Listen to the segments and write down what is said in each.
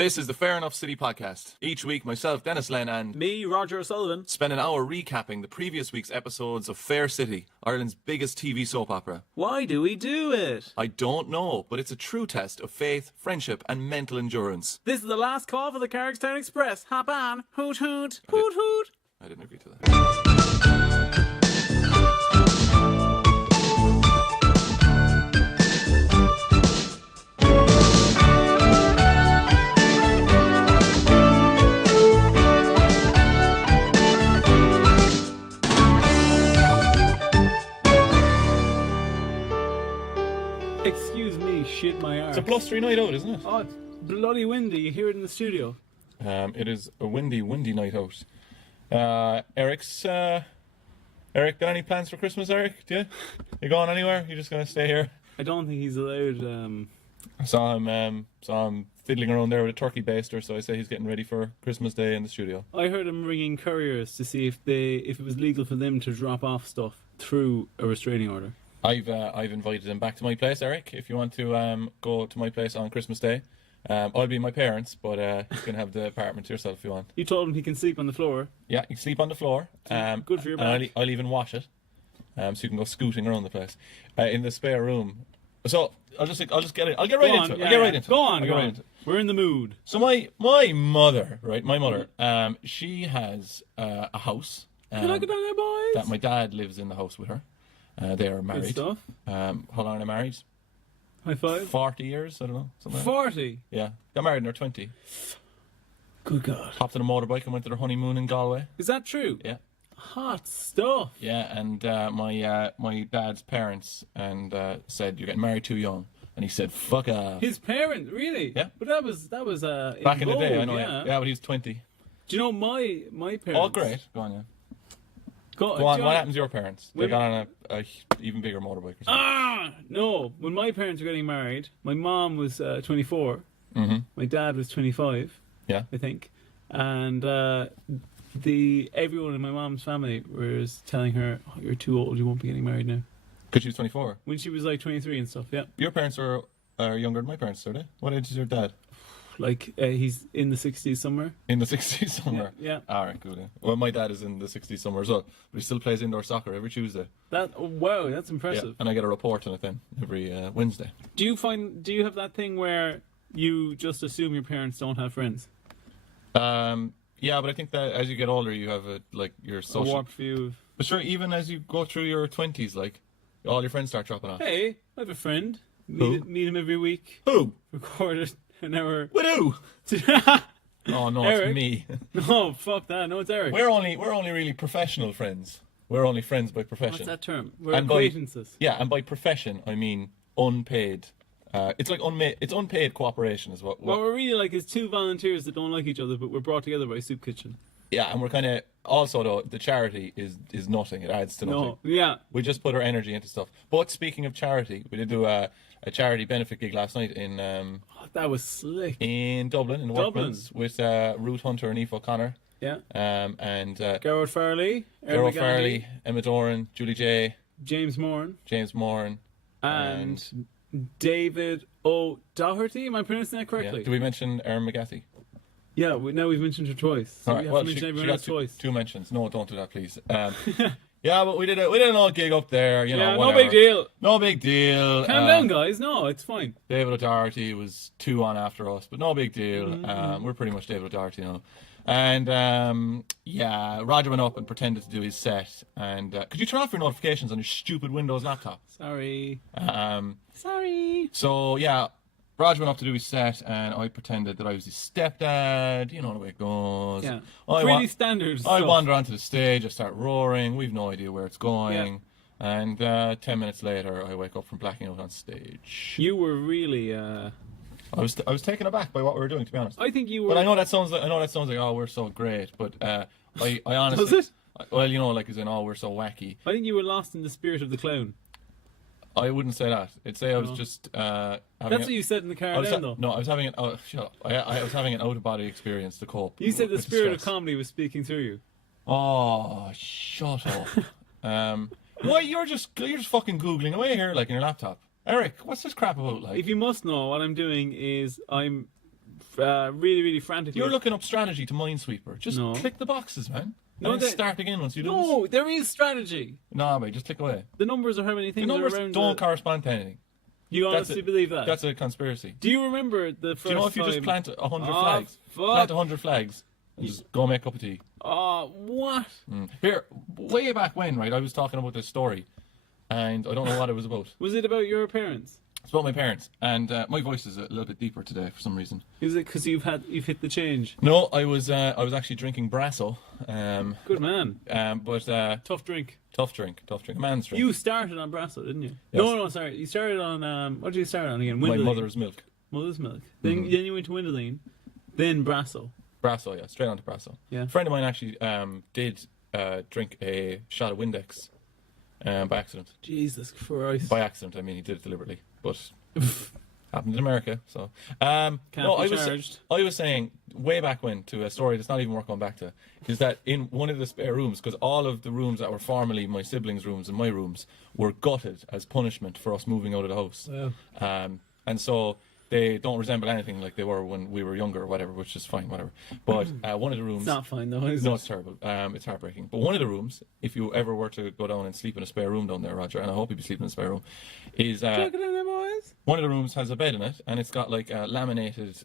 This is the Fair Enough City podcast. Each week, myself, Denis Len, and me, Roger O'Sullivan, spend an hour recapping the previous week's episodes of Fair City, Ireland's biggest TV soap opera. Why do we do it? I don't know, but it's a true test of faith, friendship, and mental endurance. This is the last call for the Carrickstown Express. Hop on. Hoot hoot. Hoot hoot. I didn't agree to that. Excuse me, shit my arse. It's a blustery night out, isn't it? Oh, it's bloody windy. You hear it in the studio. It is a windy night out. Eric, got any plans for Christmas, Eric? Do you? You going anywhere? You just gonna stay here? I don't think he's allowed. I saw him fiddling around there with a turkey baster, so I say he's getting ready for Christmas Day in the studio. I heard him ringing couriers to see if it was legal for them to drop off stuff through a restraining order. I've invited him back to my place, Eric. If you want to go to my place on Christmas Day, I'll be my parents, but you can have the apartment to yourself if you want. You told him he can sleep on the floor. Yeah, you can sleep on the floor. Good for your back. And I'll even wash it, so you can go scooting around the place in the spare room. So I'll just get it. I'll get right into it. I'll get right into it. Go on. We're in the mood. So my mother, right? My mother, she has a house. Can I get down there, boys? That my dad lives in the house with her. They are married. Good stuff. How long are they married? High five. 40 years, I don't know. 40? Yeah. Got married in their 20. Good God. Hopped on a motorbike and went to their honeymoon in Galway. Is that true? Yeah. Hot stuff. Yeah, and my dad's parents said, you're getting married too young. And he said, fuck off. His parents, really? Yeah. But that was back in the day, I know. Yeah, but he's 20. Do you know my parents? Oh, great. Go on, yeah. Go on, what happened to your parents? They got on a even bigger motorbike or something. No. When my parents were getting married, my mom was 24. Mm-hmm. My dad was 25. Yeah. I think. And everyone in my mom's family was telling her, oh, you're too old, you won't be getting married now. Because she was 24? When she was like 23 and stuff, yeah. Your parents are younger than my parents, are they? What age is your dad? Like, he's in the 60s somewhere. In the 60s somewhere? Yeah. Alright, cool. Yeah. Well, my dad is in the 60s somewhere as well, but he still plays indoor soccer every Tuesday. Wow, that's impressive. Yeah, and I get a report on it then every Wednesday. Do you have that thing where you just assume your parents don't have friends? Yeah, but I think that as you get older, you have your social... A warped view. But sure, even as you go through your 20s, all your friends start dropping off. Hey, I have a friend. Meet him every week. Who? Record an hour. With who? Oh no, Eric. It's me. No, fuck that. No, it's Eric. We're only really professional friends. We're only friends by profession. What's that term? We're acquaintances. And by profession I mean unpaid. It's like it's unpaid cooperation is what we're really like is two volunteers that don't like each other, but we're brought together by a soup kitchen. Yeah, and we're kind of also though the charity is nothing. It adds to nothing. No, yeah. We just put our energy into stuff. But speaking of charity, we did do a charity benefit gig last night in that was slick in Dublin in the Workman's with Ruth Hunter and Aoife O'Connor. Yeah. And Gerard Farley, Emma Doran, Julie J, James Moran, and David O'Doherty. Am I pronouncing that correctly? Yeah. Do we mention Erin McGathy? Yeah, now we've mentioned her twice. So all right. we have to mention everyone else twice. Two mentions. No, don't do that, please. Yeah, but we did an old gig up there. You know, no big deal. No big deal. Calm down, guys. No, it's fine. David O'Doherty was 2 on after us, but no big deal. Mm-hmm. We're pretty much David O'Doherty now. And Roger went up and pretended to do his set. And could you turn off your notifications on your stupid Windows laptop? Sorry. Sorry. So yeah, Roger went up to do his set, and I pretended that I was his stepdad. You know the way it goes. Yeah. Pretty standard I stuff. wander onto the stage. I start roaring. We've no idea where it's going. Yeah. And 10 minutes later, I wake up from blacking out on stage. You were really. I was taken aback by what we were doing, to be honest. I think you were. But I know that sounds like oh, we're so great. But I honestly. Does it? Well, you know, as in we're so wacky. I think you were lost in the spirit of the clown. I wouldn't say that. I'd say I was just. That's what you said in the car then, though. No, I was having an. Oh, shut up. I was having an out of body experience to cope. You said the spirit of comedy was speaking through you. Oh, shut up. Why you're just fucking googling away here in your laptop. Eric, what's this crap about? If you must know, what I'm doing is I'm really, really frantically. You're looking up strategy to Minesweeper. Just No. click the boxes, man. No, And then start again once you do No, there is strategy. this. No, mate, just click away. The numbers are how many The things numbers are around. don't correspond to anything. You That's honestly it. believe that? That's a conspiracy. Do you remember the first Do you know if you just time- plant 100 Oh, flags? fuck. Plant 100 flags and just go make a cup of tea. Oh, what? Here, way back when, right, I was talking about this story and I don't know what it was about. Was it about your parents? It's about my parents, and my voice is a little bit deeper today for some reason. Is it because you've hit the change? No, I was actually drinking Brasso, Good man. but Tough drink. tough drink, a man's drink. You started on Brasso, didn't you? Yes. No, sorry. You started on what did you start on again? My Windleyan. mother's milk. Mother's milk. Then you went to Windleyan, then Brasso. Brasso, yeah, straight on to Brasso. Yeah. A friend of mine actually did drink a shot of Windex by accident. Jesus Christ. By accident, I mean he did it deliberately, but happened in America. So no, be I charged. was saying way back when to a story that's not even worth going back to is that in one of the spare rooms, because all of the rooms that were formerly my siblings' rooms and my rooms were gutted as punishment for us moving out of the house. Wow. And so they don't resemble anything like they were when we were younger or whatever, which is fine, whatever. But one of the rooms... It's not fine though, is No, it? it's terrible. It's heartbreaking. But one of the rooms, if you ever were to go down and sleep in a spare room down there, Roger, and I hope you'd be sleeping in a spare room, is Chuck it in them, boys. one of the rooms has a bed in it, and it's got like a laminated,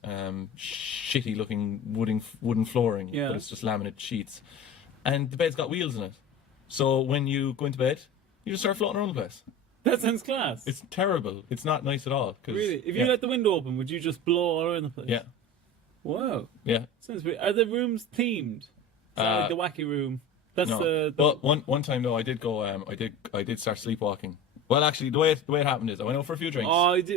shitty-looking wooden flooring, Yeah. but it's just laminate sheets. And the bed's got wheels in it. So when you go into bed, you just start floating around the place. That sounds class. It's terrible. It's not nice at all. 'Cause, Really? If you let the window open, would you just blow all around the place? Yeah, Wow. yeah. Sounds weird. Are the rooms themed? Is that like the wacky room? That's No. the But one time though, I did go. I did start sleepwalking. Well, actually, the way it happened is I went out for a few drinks.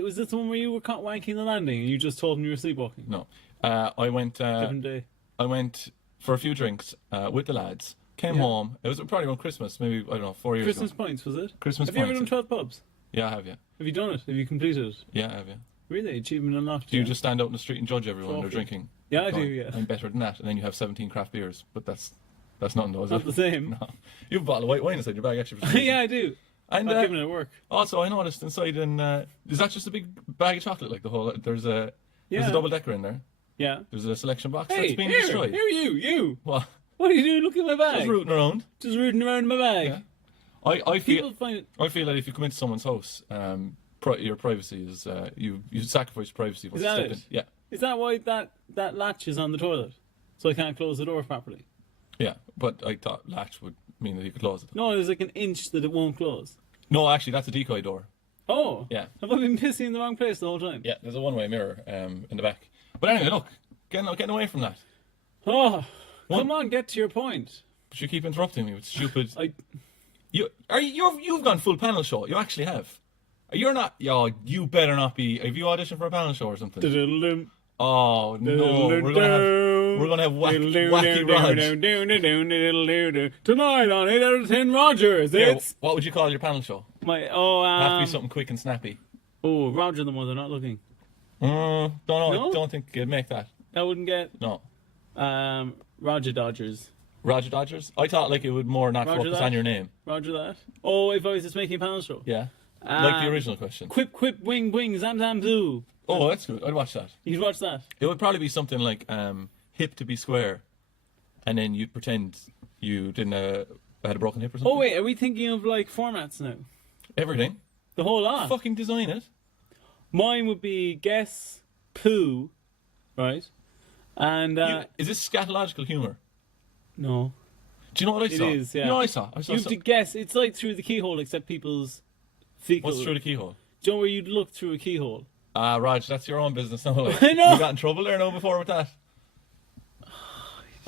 was this the one where you were caught wanking the landing and you just told them you were sleepwalking? No, I went. Different day. I went for a few drinks with the lads. Came Yeah. home. It was probably around Christmas, maybe I don't know, 4 years Christmas ago. points, was it? Christmas Have you ever points. done 12 pubs? Yeah, I have. Yeah, Have you done it? Have you completed it? yeah, I have. Yeah. Really? Achievement unlocked? Do you yeah. just stand out in the street and judge everyone they're Trophy. drinking? Yeah, I do, Going, yeah. I'm better than that, and then you have 17 craft beers, but that's nothing, though, is Not it? the same. No, you have a bottle of white wine inside your bag actually. For some reason. Yeah, I do. And Not giving it work. also, I noticed inside, is that just a big bag of chocolate? Like the whole, there's a Yeah. double decker in there. Yeah. There's a selection box Hey, that's been here, destroyed. you. What? What are you doing? Look at my bag. Just rooting around. Just rooting around in my bag. Yeah. I People feel find it. that if you come into someone's house, your privacy is you sacrifice privacy. Once Is that you step it? in. Yeah, Is that why that latch is on the toilet? So I can't close the door properly? yeah. But I thought latch would mean that you could close it. No, there's like an inch that it won't close. No, actually, that's a decoy door. Oh. Yeah. Have I been pissing in the wrong place the whole time? Yeah, there's a one-way mirror in the back. But anyway, look, getting away from that. Oh. Come on, get to your point. But you keep interrupting me with stupid. I. You've gone full panel show. You actually have. You're not. Yo, you better not be. Have you auditioned for a panel show or something? Diddle-dum, Oh no, we're gonna have wacky Raj. Tonight on 8 out of 10 Rogers, Yeah, it's what would you call your panel show? my Have to be something quick and snappy. Roger the Mother not looking. Don't know. No? I don't think you'd make that. That wouldn't get No. Roger Dodgers. Roger Dodgers. I thought like it would more not Roger focus that. on your name. Roger that. Oh, if I was just making a panel show. Yeah. Like the original question. Quip, quip, wing, wing, zam, zam, zoo. Oh, that's good. I'd watch that. You'd watch that. It would probably be something like hip to be square, and then you'd pretend you didn't had a broken hip or something. Oh, wait, are we thinking of like formats now? Everything. The whole lot. Fucking design it. Mine would be guess, poo, right? And, Is this scatological humour? no. Do you know what I saw? It is, yeah. You know what I saw? I saw You have to guess. It's like through the keyhole, except people's fecal. What's through the keyhole? Do you know where you'd look through a keyhole? Raj, that's your own business now. Like, I know. You got in trouble there now before with that?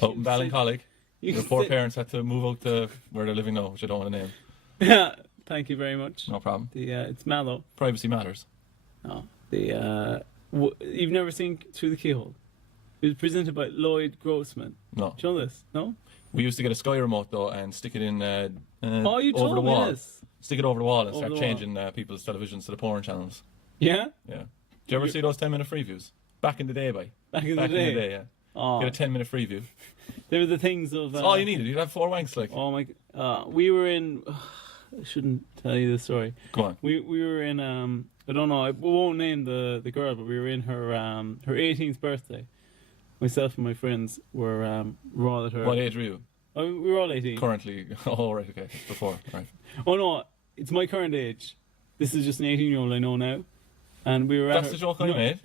Oh, in Ballincollig. You Your can poor say- parents had to move out to where they're living now, which I don't want to name. Yeah, thank you very much. No problem. It's Mallow. Privacy matters. No, you've never seen Through the Keyhole. It was presented by Lloyd Grossman. No. Do you know this? No? We used to get a Sky remote though and stick it in Oh, you over told the me wall. this. Stick it over the wall and Over start the wall. changing people's televisions to the porn channels. Yeah? Yeah. Do you ever see those 10-minute free views? Back in the day, boy. Back in Back the day. in the day, yeah. Oh, Get a 10-minute free view. they were the things of... That's all you needed. You'd have 4 wanks, like. Oh my... we were in... I shouldn't tell you this story. Go on. We were in a I don't know. We won't name the girl, but we were in her 18th birthday. Myself and my friends were all at her. What age were you? Oh, we were all 18. Currently. Oh, right, okay. Before, right. Oh no, it's my current age. This is just an 18-year-old I know now, and we were. That's at the her... joke I made.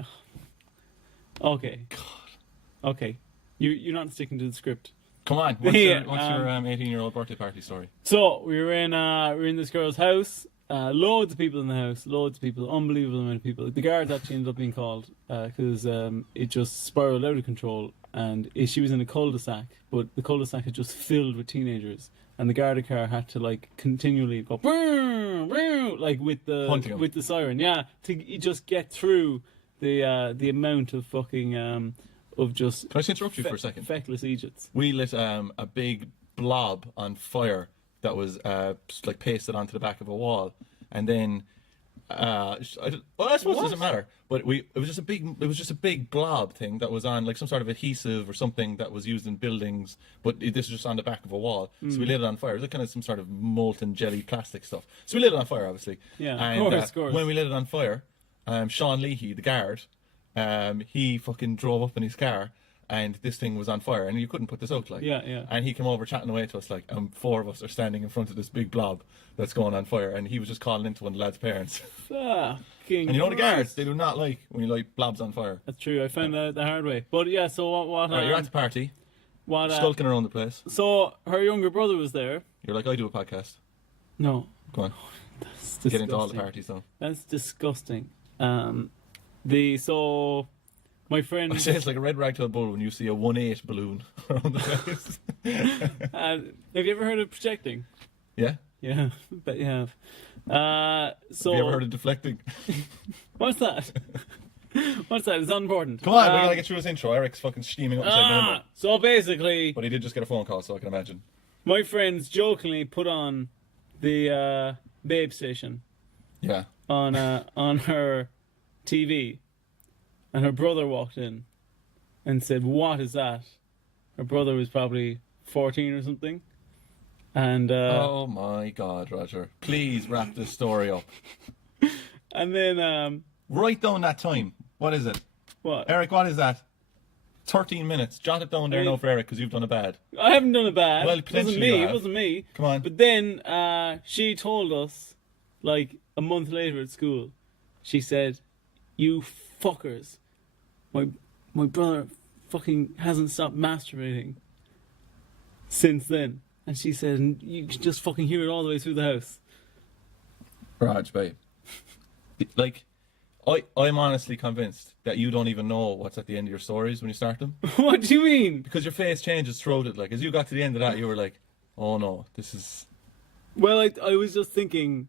Okay. God. Okay. You're not sticking to the script. Come on. What's your 18-year-old birthday party story? So we were in this girl's house. Loads of people in the house. Loads of people. Unbelievable amount of people. The guards actually ended up being called because it just spiraled out of control. And she was in a cul-de-sac, but the cul-de-sac had just filled with teenagers. And the guard car had to like continually go like with the siren, to just get through the amount of fucking of just. Can I just interrupt you for a second? Feckless Egypts. We lit a big blob on fire that was like pasted onto the back of a wall, and then I suppose it doesn't matter. But it was just a big blob thing that was on like some sort of adhesive or something that was used in buildings. But this was just on the back of a wall, so we lit it on fire. It was like kind of some sort of molten jelly plastic stuff. So we lit it on fire, obviously. Yeah, and, of course. When we lit it on fire, Sean Leahy, the guard, he fucking drove up in his car. And this thing was on fire, and you couldn't put this out, like. Yeah. And he came over chatting away to us, like, four of us are standing in front of this big blob that's going on fire, and he was just calling into one of the lads' parents. Fucking And you know the Christ. guards, they do not like when you light blobs on fire. That's true. I found that the hard way. But yeah, so what? Right, you're at the party, What? skulking around the place. So her younger brother was there. You're like, I do a podcast. No, Go on, that's get into all the disgusting. parties, though. That's disgusting. My friend. I say it's like a red rag to a bull when you see a 1/8 balloon around the place. Have you ever heard of projecting? Yeah? Yeah, bet you have. Have you ever heard of deflecting? What's that? What's that? It's unimportant. Come on, we gotta get through this intro. Eric's fucking steaming up inside the window. So basically, But he did just get a phone call, so I can imagine. my friends jokingly put on the Babe Station Yeah. on her TV, and her brother walked in and said, "What is that?" Her brother was probably 14 or something, and Oh my God, Roger! Please wrap this story up. and then Write down that time. What is it, what? Eric? What is that? 13 minutes. Jot it down there now for Eric because you've done it bad. I haven't done it bad. Well, it wasn't potentially me. you It have. wasn't me. Come on. But then she told us, like a month later at school, she said, "You fuckers, my brother fucking hasn't stopped masturbating since then." And she said, and you can just fucking hear it all the way through the house. Raj, babe. Like, I'm honestly convinced that you don't even know what's at the end of your stories when you start them. What do you mean? Because your face changes throughout it. Like, as you got to the end of that, you were like, oh no, this is... Well, I was just thinking,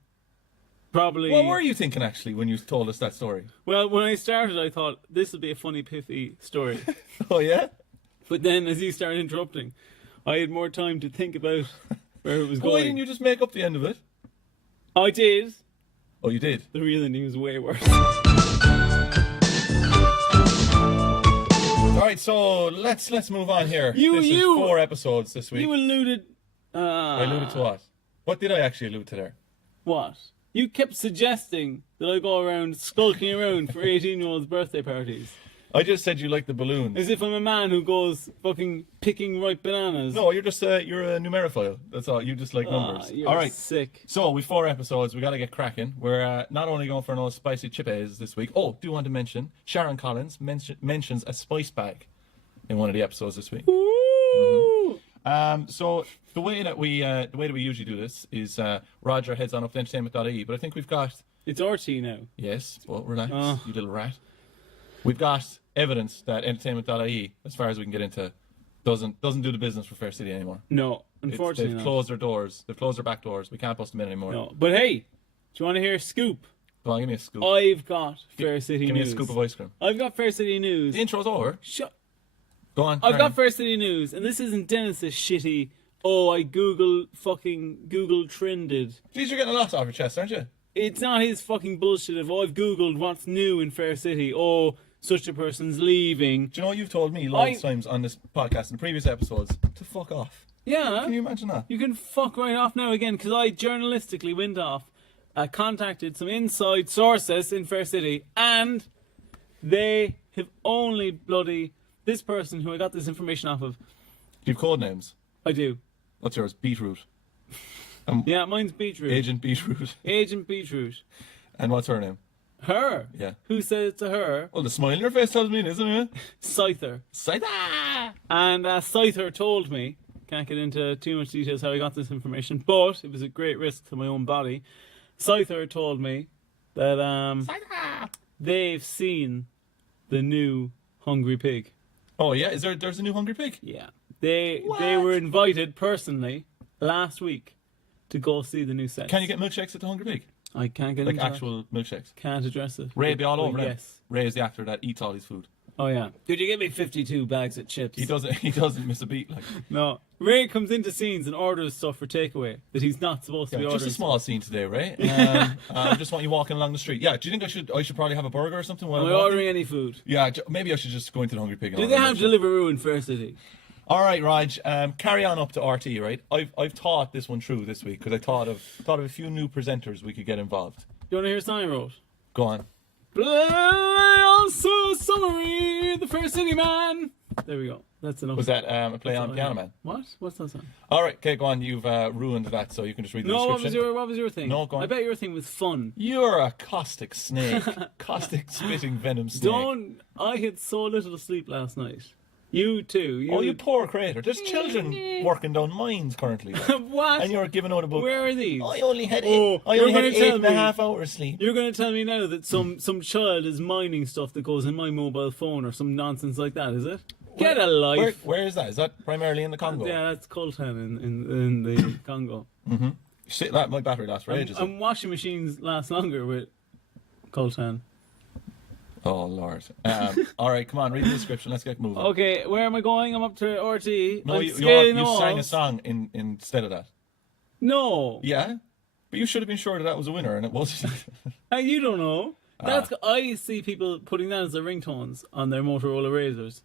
probably... What were you thinking, actually, when you told us that story? Well, when I started, I thought, this would be a funny, pithy story. Oh, yeah? But then, as you started interrupting, I had more time to think about where it was Why going. didn't you just make up the end of it? I did. Oh, you did? The real ending was way worse. All right, so let's move on here. This is 4 episodes this week. You alluded... I alluded to what? What did I actually allude to there? What? You kept suggesting that I go around skulking around for 18-year-olds' birthday parties. I just said you like the balloons. As if I'm a man who goes fucking picking ripe bananas. No, you're just you're a numerophile. That's all. You just like numbers. You're All right. sick. So we've 4 episodes. We got to get cracking. We're not only going for an old spicy chippes this week. Oh, do want to mention Sharon Collins mentions a spice bag in one of the episodes this week. Woo! So the way that we usually do this is Roger heads on up to entertainment.ie, but I think we've got It's RT now. yes, well relax, Oh. you little rat. We've got evidence that entertainment.ie, as far as we can get into, doesn't do the business for Fair City anymore. No, unfortunately They've not. closed their doors. They've closed their back doors. We can't bust them in anymore. No, but hey, do you want to hear a scoop? Go on, give me a scoop. I've got Fair City Give me a news. scoop of ice cream. I've got Fair City news. The intro's over. Shut. Go on. I've carry got on. Fair City news, and this isn't Dennis's shitty. Oh, I Google trended. Jeez, you're getting a lot off your chest, aren't you? It's not his fucking bullshit of, oh, I've Googled what's new in Fair City. Oh, such a person's leaving. Do you know what you've told me loads of times on this podcast in previous episodes? To fuck off. Yeah. Can you imagine that? You can fuck right off now again, because I journalistically went off contacted some inside sources in Fair City, and they have only bloody this person who I got this information off of. Do you have code names? I do. What's yours? Beetroot. Yeah, mine's Beetroot. Agent Beetroot. Agent Beetroot. And what's her name? Her? Yeah. Who said it to her? Well, the smile on her face tells me it, isn't it? Scyther. Scyther! And Scyther told me, can't get into too much details how I got this information, but it was a great risk to my own body. Scyther told me that they've seen the new Hungry Pig. Oh yeah, there's a new Hungry Pig? Yeah. They were invited personally last week to go see the new set. Can you get milkshakes at the Hungry Pig? I can't get like into actual milkshakes. Can't address it. Ray be all over them. Yes. Ray is the actor that eats all his food. Oh yeah. Did you give me 52 bags of chips? He doesn't miss a beat. Like. No. Ray comes into scenes and orders stuff for takeaway that he's not supposed to be ordering. Just a small scene today, Ray. I just want you walking along the street. Yeah. Do you think I should probably have a burger or something? Am I ordering any food? Yeah. Maybe I should just go into the Hungry Pig. And do they have Deliveroo in Fair City? All right, Raj. Carry on up to RT. Right. I've thought this one through this week because I thought of a few new presenters we could get involved. Do you want to hear a song I wrote? Go on. Also summary, the Fair City man. There we go. That's enough. Was that a play on Piano Man? What? What's that song? All right, okay, go on. You've ruined that, so you can just read the description. What was your thing? No, go on. I bet your thing was fun. You're a caustic snake. Caustic spitting venom snake. I had so little sleep last night. You too. You poor creator. There's children working down mines currently. What? And you're giving out about. Where are these? I only had 8.5 hours sleep. You're going to tell me now that some child is mining stuff that goes in my mobile phone or some nonsense like that, is it? Get a life. Where is that? Is that primarily in the Congo? Yeah, that's Coltan in the Congo. Mm-hmm. Shit, my battery lasts for ages. And washing machines last longer with Coltan. Oh, Lord. All right, come on, read the description. Let's get moving. Okay, where am I going? I'm up to RT. No, you sang a song instead of that. No. Yeah? But you should have been sure that was a winner, and it wasn't. You don't know. I see people putting that as their ringtones on their Motorola Razors.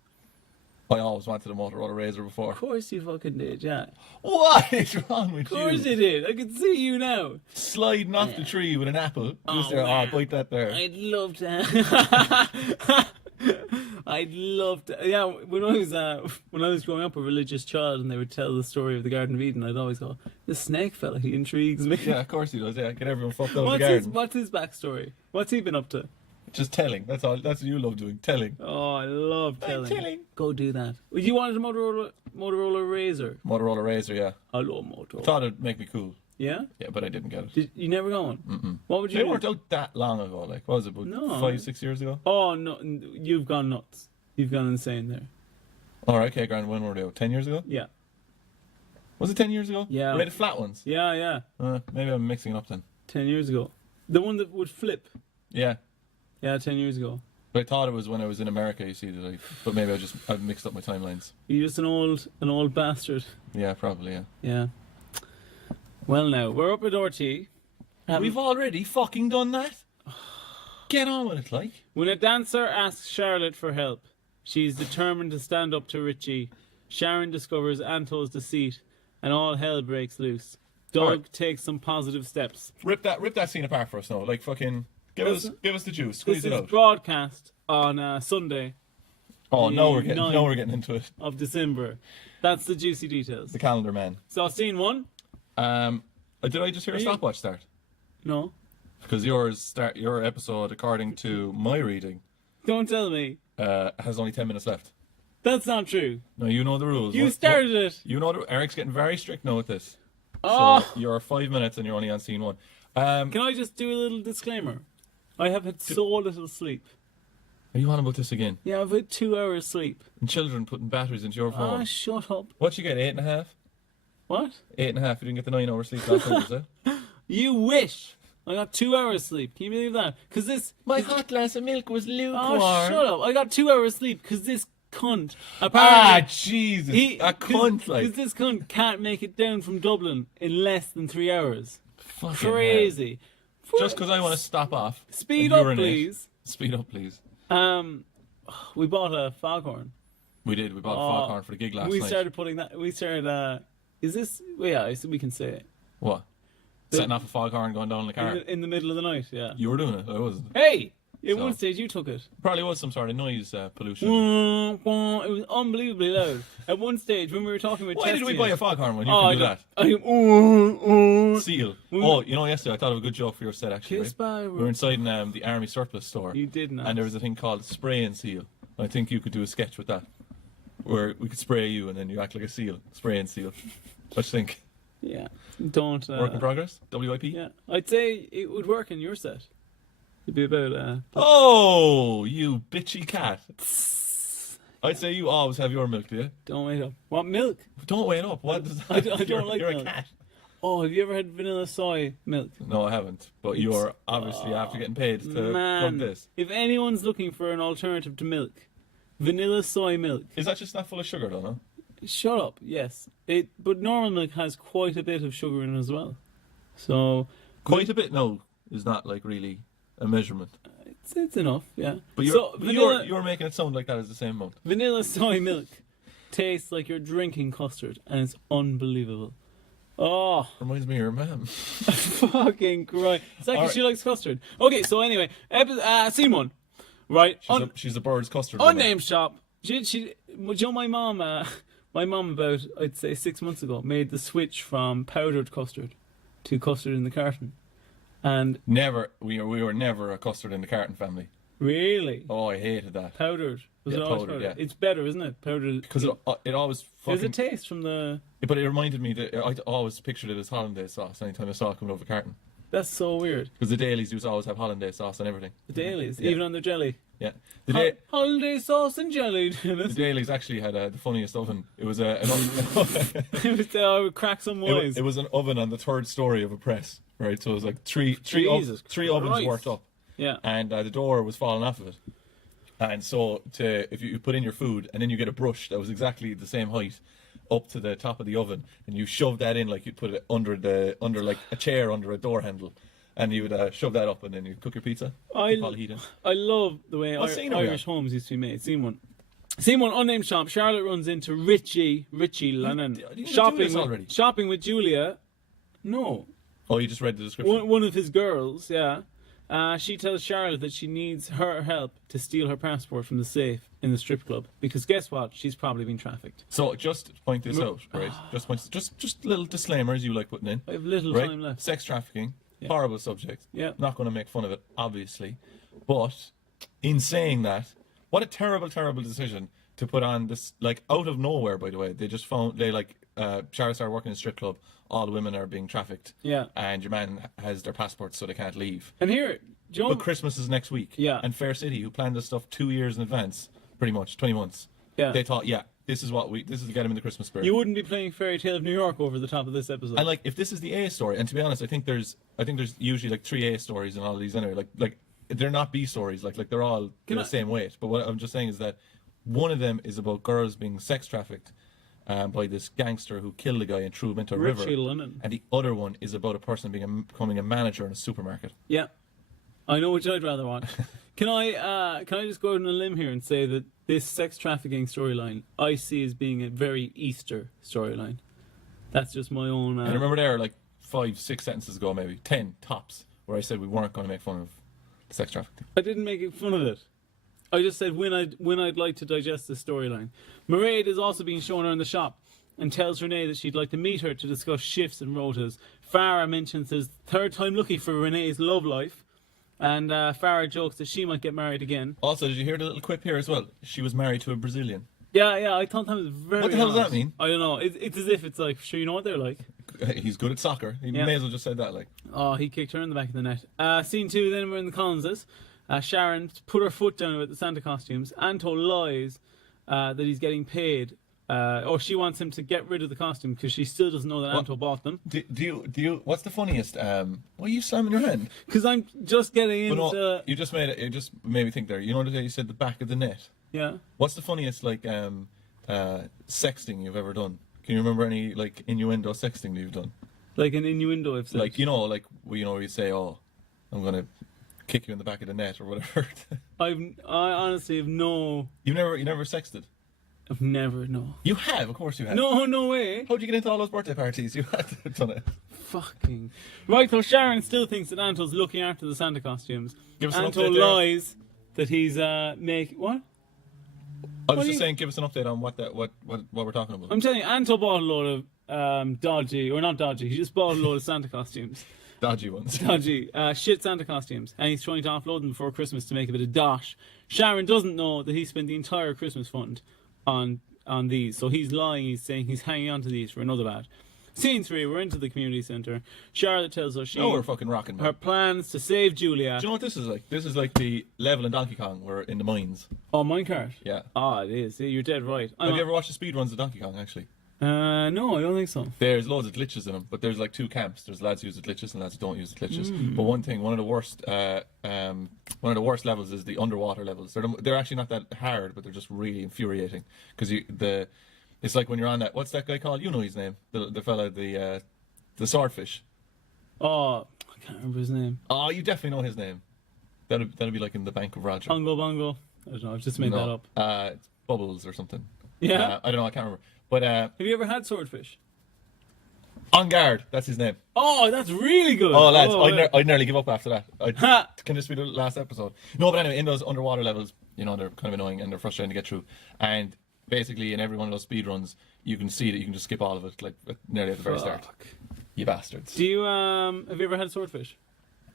I always wanted a Motorola Razor before. Of course you fucking did, yeah. What is wrong with you? Of course you did. I can see you now. Sliding off the tree with an apple. Bite that there. I'd love to. I'd love to. Yeah, when I was growing up a religious child and they would tell the story of the Garden of Eden, I'd always go, "This snake fella, he intrigues me." Yeah, of course he does. Yeah, get everyone fucked out of the garden. What's his backstory? What's he been up to? Just telling. That's all. That's what you love doing. Telling. Oh, I love telling. Telling. Go do that. You wanted a Motorola Razor? Motorola Razor, yeah. I love Motorola. I thought it'd make me cool. Yeah? Yeah, but I didn't get it. You never got one? Mm-mm. What would you They do? weren't out that long ago. Like, what was it, about 5-6 years ago? Oh, no. You've gone nuts. You've gone insane there. All right, okay, Grant. When were they out? 10 years ago? Yeah. Was it 10 years ago? Yeah. Were they the flat ones? Yeah. Maybe I'm mixing it up then. 10 years ago. The one that would flip. Yeah. Yeah, 10 years ago. But I thought it was when I was in America, you see, but maybe I've mixed up my timelines. You're just an old bastard. Yeah, probably, yeah. Yeah. Well, now, we're up at RT. We've already fucking done that? Get on with it, like. When a dancer asks Charlotte for help, she's determined to stand up to Richie. Sharon discovers Anto's deceit, and all hell breaks loose. Doug takes some positive steps. Rip that scene apart for us now. Like, fucking... Give us the juice. Squeeze it out. This is broadcast on Sunday. Oh, now we're getting into it. Of December. That's the juicy details. The calendar man. So scene 1. Did I just hear a stopwatch start? No. Because your episode, according to my reading, don't tell me, has only 10 minutes left. That's not true. No, you know the rules. You started it. You know Eric's getting very strict now with this. Oh. So you're 5 minutes and you're only on scene 1. Can I just do a little disclaimer? I have had so little sleep. Are you on about this again? Yeah, I've had 2 hours sleep. And children putting batteries into your phone. Ah, shut up. What'd you get, 8.5? What? 8.5. You didn't get the 9 hours sleep last night, is it? You wish. I got 2 hours sleep. Can you believe that? Because hot glass of milk was lukewarm. Oh, shut up. I got 2 hours sleep because this cunt. Jesus. A cunt, like. Because this cunt can't make it down from Dublin in less than 3 hours. Fucking crazy. Hell. Just because I want to stop off. Speed up, please. Speed up, please. We bought a foghorn. We did. We bought a foghorn for the gig last night. We started putting that. Is this? Well, yeah, we can say it. What? Setting off a foghorn, going down in the car. In the middle of the night, yeah. You were doing it, I wasn't. Hey! At So- one stage you took it. Probably was some sort of noise pollution. It was unbelievably loud. At one stage when we were talking about Why did we buy a foghorn when you I could do don't- that? Seal. Oh, you know, yesterday I thought of a good joke for your set actually. Kiss Right? by We were inside in the army surplus store. You did not. And there was a thing called spray and seal. I think you could do a sketch with that, where we could spray you and then you act like a seal. Spray and seal. What do you think? Yeah. Don't. Work in progress. WIP. Yeah. I'd say it would work in your set. It'd be about. Oh, you bitchy cat! I'd say you always have your milk, do you? Don't wait up. What milk? Don't wait up. What does I don't you're, like you're milk. a cat. Oh, have you ever had vanilla soy milk? No, I haven't. But you're obviously after getting paid to plug Man, this. if anyone's looking for an alternative to milk, vanilla soy milk. Is that just not full of sugar, though? No. Shut up. Yes. But normal milk has quite a bit of sugar in it as well. So Quite a bit. No, is not like really a measurement. it's enough. Yeah. But so you're making it sound like that is the same amount. vanilla soy milk tastes like you're drinking custard, and it's unbelievable. Oh, Reminds me of your mum. fucking Christ. It's like Alright. she likes custard. Okay, so anyway, scene one. Right. She's a bird's custard. Unnamed shop. She, well, you know, my mom about, I'd say 6 months ago, made the switch from powdered custard to custard in the carton. And Never. We were never a custard in the carton family. really, Oh, I hated that. powdered. Was Yeah, it always powdered, powdered? yeah. It's better, isn't it? Powdered. Because it always There's a fucking. taste from the. But it reminded me that I always pictured it as hollandaise sauce anytime I saw it coming over the carton. That's so weird. Because the dailies used to always have hollandaise sauce and everything. The dailies, Yeah. even on their jelly. Yeah. The Holiday sauce and jelly. The dailies actually had the funniest oven. It was an I would crack some wise. it was an oven on the third story of a press, right? So it was like three Jesus ovens Christ. worked up, Yeah. and the door was falling off of it. And so if you put in your food and then you get a brush that was exactly the same height up to the top of the oven, and you shove that in like you'd put it under like a chair under a door handle. And you would shove that up, and then you cook your pizza. Keep all the heat in. I love the way What scene are we Irish on? homes used to be made. Scene one, unnamed shop. Charlotte runs into Richie Lennon you do this already? shopping with Julia. No, Oh, you just read the description. one of his girls. Yeah, she tells Charlotte that she needs her help to steal her passport from the safe in the strip club because guess what? She's probably been trafficked. So just to point this out, right? Just little disclaimers you like putting in. I have little Right? time left. Sex trafficking, Yeah. horrible subject. Yeah. Not going to make fun of it, obviously. But in saying that, what a terrible, terrible decision to put on this, like, out of nowhere, by the way. They just found, Charlotte started working in a strip club, all the women are being trafficked. Yeah. And your man has their passports so they can't leave. And here, Joe. But Christmas is next week. Yeah. And Fair City, who planned this stuff 2 years in advance, pretty much, 20 months. Yeah. They thought, this is to get him in the Christmas spirit. You wouldn't be playing Fairy Tale of New York over the top of this episode. And like, if this is the A story, and to be honest, I think there's usually like 3 A stories in all of these anyway. Like they're not B stories. Like they're all the same weight. But what I'm just saying is that one of them is about girls being sex trafficked by this gangster who killed a guy and threw him into a river. Richie Lennon. And the other one is about a person becoming a manager in a supermarket. Yeah, I know which I'd rather watch. Can I just go out on a limb here and say that this sex trafficking storyline I see as being a very Easter storyline. That's just my own. And I remember there like 5-6 sentences ago, maybe 10 tops, where I said we weren't going to make fun of sex trafficking. I didn't make fun of it. I just said when I'd like to digest this storyline. Mairead is also being shown around the shop and tells Renee that she'd like to meet her to discuss shifts and rotas. Farah mentions his third time lucky for Renee's love life. And Farah jokes that she might get married again. Also, did you hear the little quip here as well? She was married to a Brazilian. Yeah, I thought that was very What the hell does odd. that mean? I don't know. It's as if it's like, sure, you know what they're like. He's good at soccer. He Yeah. may as well just said that. Like, Oh, he kicked her in the back of the net. Scene 2, then we're in the Collinses. Sharon put her foot down about the Santa costumes. Anto lies that he's getting paid. Or she wants him to get rid of the costume because she still doesn't know that What? Anto bought them. do you? What's the funniest? Why are you slamming your hand? Because I'm just getting But into... no, you just made it. It just made me think there. You know the day you said the back of the net. Yeah. What's the funniest sexting you've ever done? Can you remember any like innuendo sexting that you've done? Like an innuendo, I've said. Like where you say, "Oh, I'm gonna kick you in the back of the net" or whatever. I honestly have no... you never sexted. I've never, no. You have, of course you have. No way. How'd you get into all those birthday parties? You had to have done it. Fucking. Right, so Sharon still thinks that Anto's looking after the Santa costumes. Give us an Anto update there. lies that he's What? I was What do just you- saying, give us an update on what we're talking about. I'm telling you, Anto bought a load of dodgy, or not dodgy, he just bought a load of Santa costumes. Dodgy ones. Dodgy, shit Santa costumes. And he's trying to offload them before Christmas to make a bit of dosh. Sharon doesn't know that he spent the entire Christmas fund on these. So he's lying, he's saying he's hanging on to these for another bat. Scene 3, we're into the community centre. Charlotte tells us We're fucking rocking, man. her plans to save Julia. Do you know what this is like? This is like the level in Donkey Kong where in the mines. Oh, minecart. Yeah. Ah, it is. You're dead right. Have you ever watched the speedruns of Donkey Kong, actually? No, I don't think so. There's loads of glitches in them, but there's like two camps. There's lads who use the glitches and lads who don't use the glitches. But one of the worst levels is the underwater levels. They're actually not that hard, but they're just really infuriating because it's like when you're on that. What's that guy called? You know his name. The fella, the swordfish. Oh, I can't remember his name. Oh, you definitely know his name. That'll be like in the Bank of Roger. Bongo Bongo. I don't know. I've just made that up. It's Bubbles or something. Yeah. I don't know. I can't remember. But Have you ever had swordfish? On Guard, that's his name. Oh, that's really good. Oh, lads, yeah. I'd nearly give up after that. Ha! Can this be the last episode? No, but anyway, in those underwater levels, they're kind of annoying and they're frustrating to get through. And basically, in every one of those speed runs, you can see that you can just skip all of it, like nearly at the very start. Fuck. You bastards. Do you have you ever had swordfish?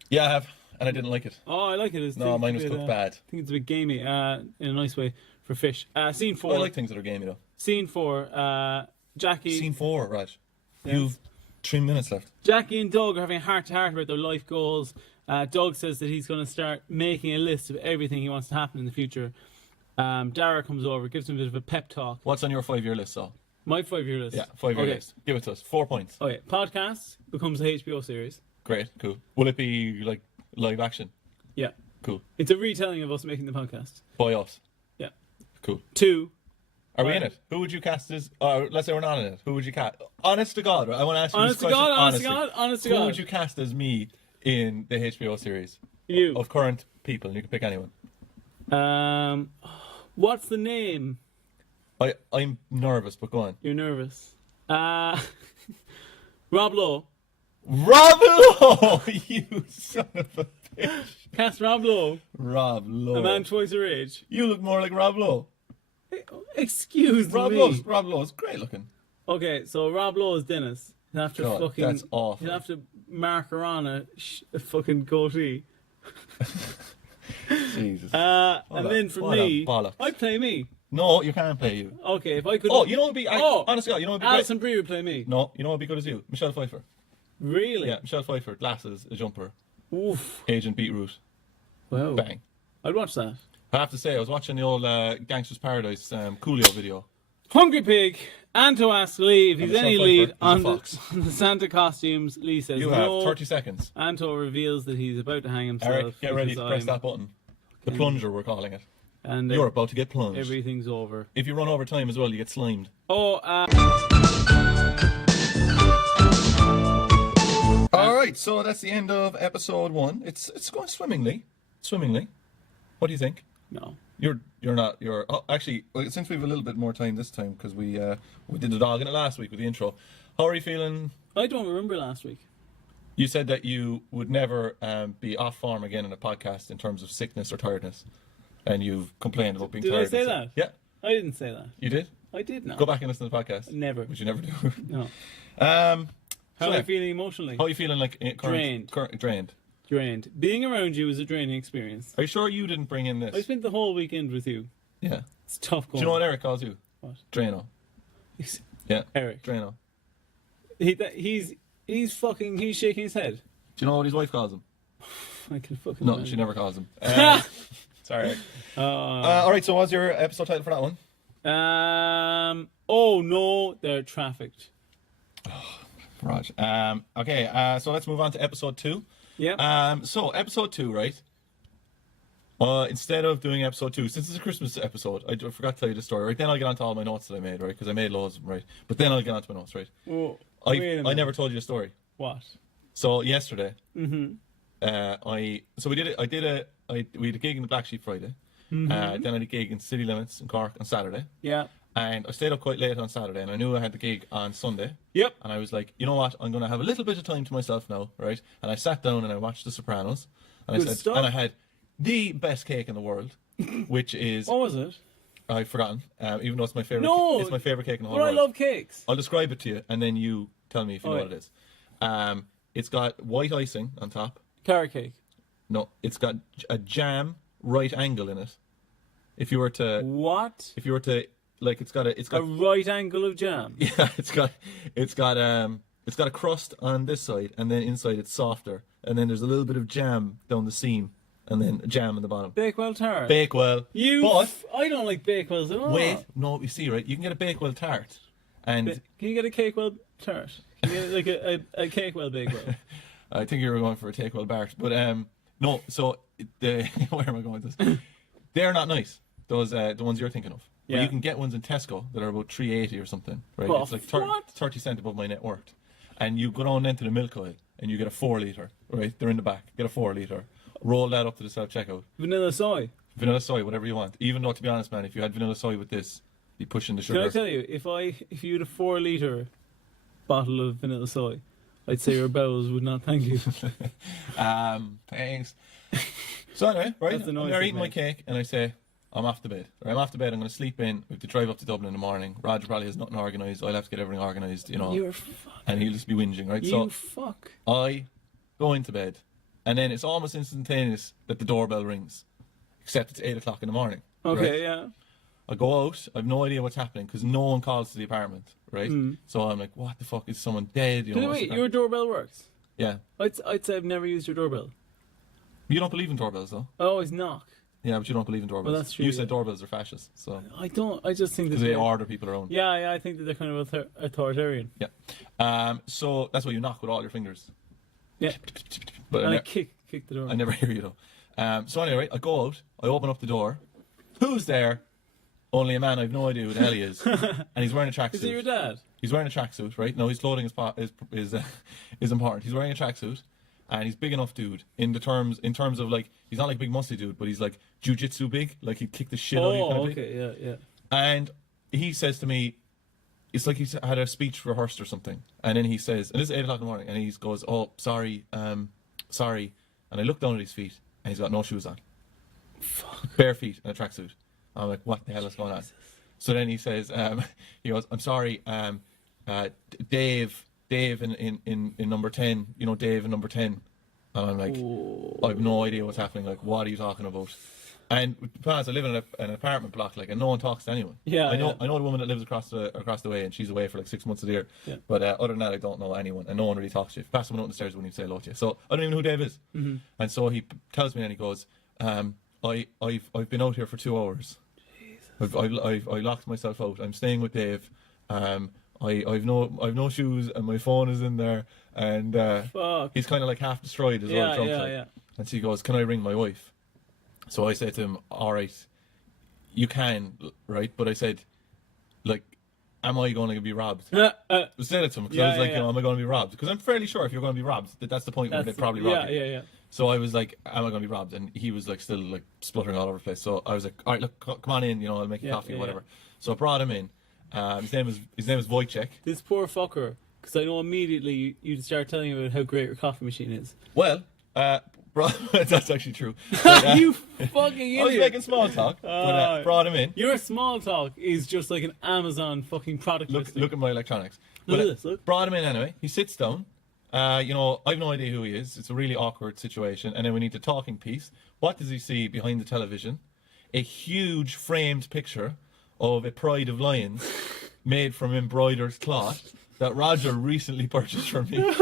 Yeah, I have, and I didn't like it. Oh, I like it. No, mine was cooked bad. I think it's a bit gamey, in a nice way for fish. Scene 4. I like things that are gamey though. Scene 4. Jackie. Scene 4, right? Yeah. You've 3 minutes left. Jackie and Doug are having a heart-to-heart about their life goals. Doug says that he's going to start making a list of everything he wants to happen in the future. Dara comes over, gives him a bit of a pep talk. What's on your 5-year list, so? My 5-year list. Yeah, 5-year Okay. list. Give it to us. 4 points. Okay, podcast becomes a HBO series. Great, cool. Will it be like live action? Yeah. Cool. It's a retelling of us making the podcast. By us. Yeah. Cool. 2. Are we Right. in it? Who would you cast as? Let's say we're not in it. Who would you cast? Honest to God, right? I want to ask you Honest this to question. God, honest to honestly. God, honest to Who God. would you cast as me in the HBO series You. of current people? You can pick anyone. What's the name? I'm nervous, but go on. You're nervous. Rob Lowe. Rob Lowe, you son of a bitch. Cast Rob Lowe. Rob Lowe. A man twice her age. You look more like Rob Lowe. Excuse Rob me. Lowe's great looking. Okay, so Rob Lowe is Denis. He'll have to God, fucking. that's awful. He'll have to mark her on a fucking goatee. Jesus. And then for what me, a bollocks. I'd play me. No, you can't play you. Okay, if I could. Oh, you know what would be? Honestly, you know what would be Alison Brie would play me. great? No, you know what would be good as you? Michelle Pfeiffer. Really? Yeah, Michelle Pfeiffer, glasses, a jumper, Oof. Agent Beetroot, Wow. bang. I'd watch that. I have to say, I was watching the old Gangster's Paradise Coolio video. Hungry Pig. Anto asks Lee if he's Michelle any Pfeiffer lead is a on fox. the Santa costumes. Lee says You no. have 30 seconds. Anto reveals that he's about to hang himself. Eric, get ready to because press I'm- that button. The plunger, we're calling it. And You're about to get plunged. everything's over. If you run over time as well, you get slimed. Oh, All right, so that's the end of episode 1. It's going swimmingly. What do you think? no. You're not. Actually, well, since we have a little bit more time this time because we did the dog in it last week with the intro. How are you feeling? I don't remember last week. You said that you would never be off form again in a podcast in terms of sickness or tiredness, and you've complained about being Did I tired. say and that? Yeah, I didn't say that. you did. I did not. Go back and listen to the podcast. Never. Which you never do. No. How How am I feeling emotionally? How are you feeling? Like Drained. Drained. Drained. Being around you is a draining experience. Are you sure you didn't bring in I this? spent the whole weekend with you. Yeah. It's tough Do going. you know what Eric calls you? What? Drano. Yeah. Eric. Drano. He's shaking his head. Do you know what his wife calls him? I can fucking. No, imagine. she never calls him. Sorry. All right. So, what's your episode title for that one? Oh no, they're trafficked. Raj. Okay. So let's move on to episode 2. Yeah. So episode 2, right? Instead of doing episode 2, since it's a Christmas episode, I forgot to tell you the story, right? Then I'll get onto all my notes that I made, right? Because I made loads of them, right? But then I'll get onto my notes, right? Oh, I wait a minute. never told you a story. What? So yesterday, Mm-hmm. we had a gig in the Black Sheep Friday. Then I had a gig in City Limits in Cork on Saturday. Yeah. And I stayed up quite late on Saturday, and I knew I had the gig on Sunday. Yep. And I was like, you know what? I'm going to have a little bit of time to myself now, right? And I sat down and I watched The Sopranos. And Good I said, stuff. and I had the best cake in the world, which is What was it? I've forgotten. Even though it's my favorite. No, it's my favorite cake in the whole But I world. love cakes. I'll describe it to you, and then you tell me if you know what it is. It's got white icing on top. Carrot cake. No, it's got a jam right angle in it. If you were to, What? like, it's got A right angle of jam. yeah, it's got a crust on this side, and then inside it's softer, and then there's a little bit of jam down the seam, and then jam in the bottom. Bakewell tart. Bakewell. I don't like Bakewells at all. Wait, no, you see, right? You can get a Bakewell tart, and Can you get a Cakewell tart? Can you get like a Cakewell Bakewell? I think you were going for a Takewell Bart, but no. So where am I going with this? They're not nice. Those the ones you're thinking of. But Yeah. you can get ones in Tesco that are about $3.80 or something, right? Oh, it's like what? 30 cents above my net worth. And you go down into the milk aisle and you get a 4 litre, right? They're in the back. Get a 4 litre. Roll that up to the self checkout. Vanilla soy. Vanilla soy, whatever you want. Even though, to be honest, man, if you had vanilla soy with this, you'd be pushing the sugar. Can I tell you, if you had a 4 litre bottle of vanilla soy, I'd say your bowels would not thank you. Thanks. So anyway, right, That's the I'm noise there it eating my makes. cake, and I say, I'm off to bed. Right, I'm off to bed. I'm going to sleep in. We have to drive up to Dublin in the morning. Roger probably has nothing organised. I'll have to get everything organised, you know. You're fuck. And he'll just be whinging, right? You So fuck. I go into bed, and then it's almost instantaneous that the doorbell rings, except it's 8 o'clock in the morning. Okay, right? yeah. I go out. I have no idea what's happening because no one calls to the apartment, right? Mm. So I'm like, what the fuck? Is someone dead? You know, what's Wait, the your doorbell works? yeah. I'd say I've never used your doorbell. You don't believe in doorbells, though? I always knock. Yeah, but you don't believe in doorbells. Well, that's true, You yeah. said doorbells are fascist, so I don't. I just think that because they order people around. Yeah, I think that they're kind of authoritarian. Yeah. So that's why you knock with all your fingers. Yeah. But And I I kick the door. never hear you though. So anyway, I go out. I open up the door. Who's there? Only a man. I've no idea who the hell he is, and he's wearing a tracksuit. Is it your dad? He's wearing a tracksuit, right? No, his clothing is important. He's wearing a tracksuit, and he's big enough, dude. In terms of like, he's not like a big muscly dude, but he's like jujitsu big. Like he'd kick the shit out of you. Oh, Kind of big. okay, yeah. And he says to me, it's like he's had a speech rehearsed or something. And then he says, and this is 8 o'clock in the morning, and he goes, oh, sorry. And I look down at his feet, and he's got no shoes on. Fuck. Bare feet and a tracksuit. I'm like, what the hell is going on? So then he says, he goes, I'm sorry, Dave in number 10, you know, Dave in number 10. And I'm like, I have no idea what's happening. Like, what are you talking about? And to be honest, I live in an apartment block, like, and no one talks to anyone. Yeah, I know yeah. the woman that lives across the way, and she's away for like 6 months of the year. Yeah. But other than that, I don't know anyone, and no one really talks to you. If you pass someone out on the stairs, wouldn't even say hello to you. So I don't even know who Dave is. Mm-hmm. And so he tells me, and he goes, I've been out here for 2 hours. I locked myself out. I'm staying with Dave. I've no shoes, and my phone is in there, and Fuck. he's kind of like half destroyed as well. Drunk, like. Yeah. And so he goes, can I ring my wife? So I said to him, all right, you can, right? But I said, like, am I going to be robbed? I said it to him because I was like, you know, am I going to be robbed? Because I'm fairly sure if you're going to be robbed, that's the point where they probably rob you. Yeah. So I was like, am I going to be robbed? And he was like still like spluttering all over the place. So I was like, all right, look, come on in, you know, I'll make you coffee or whatever. So I brought him in. His name is Wojciech. This poor fucker, because I know immediately you'd start telling him about how great your coffee machine is. Well, that's actually true. But, You fucking idiot. I was making small talk, but brought him in. Your small talk is just like an Amazon fucking product listing. Look at my electronics. Look But, at this, look. Brought him in anyway. He sits down. You know, I've no idea who he is. It's a really awkward situation. And then we need a talking piece. What does he see behind the television? A huge framed picture of a pride of lions made from embroidered cloth that Roger recently purchased from me.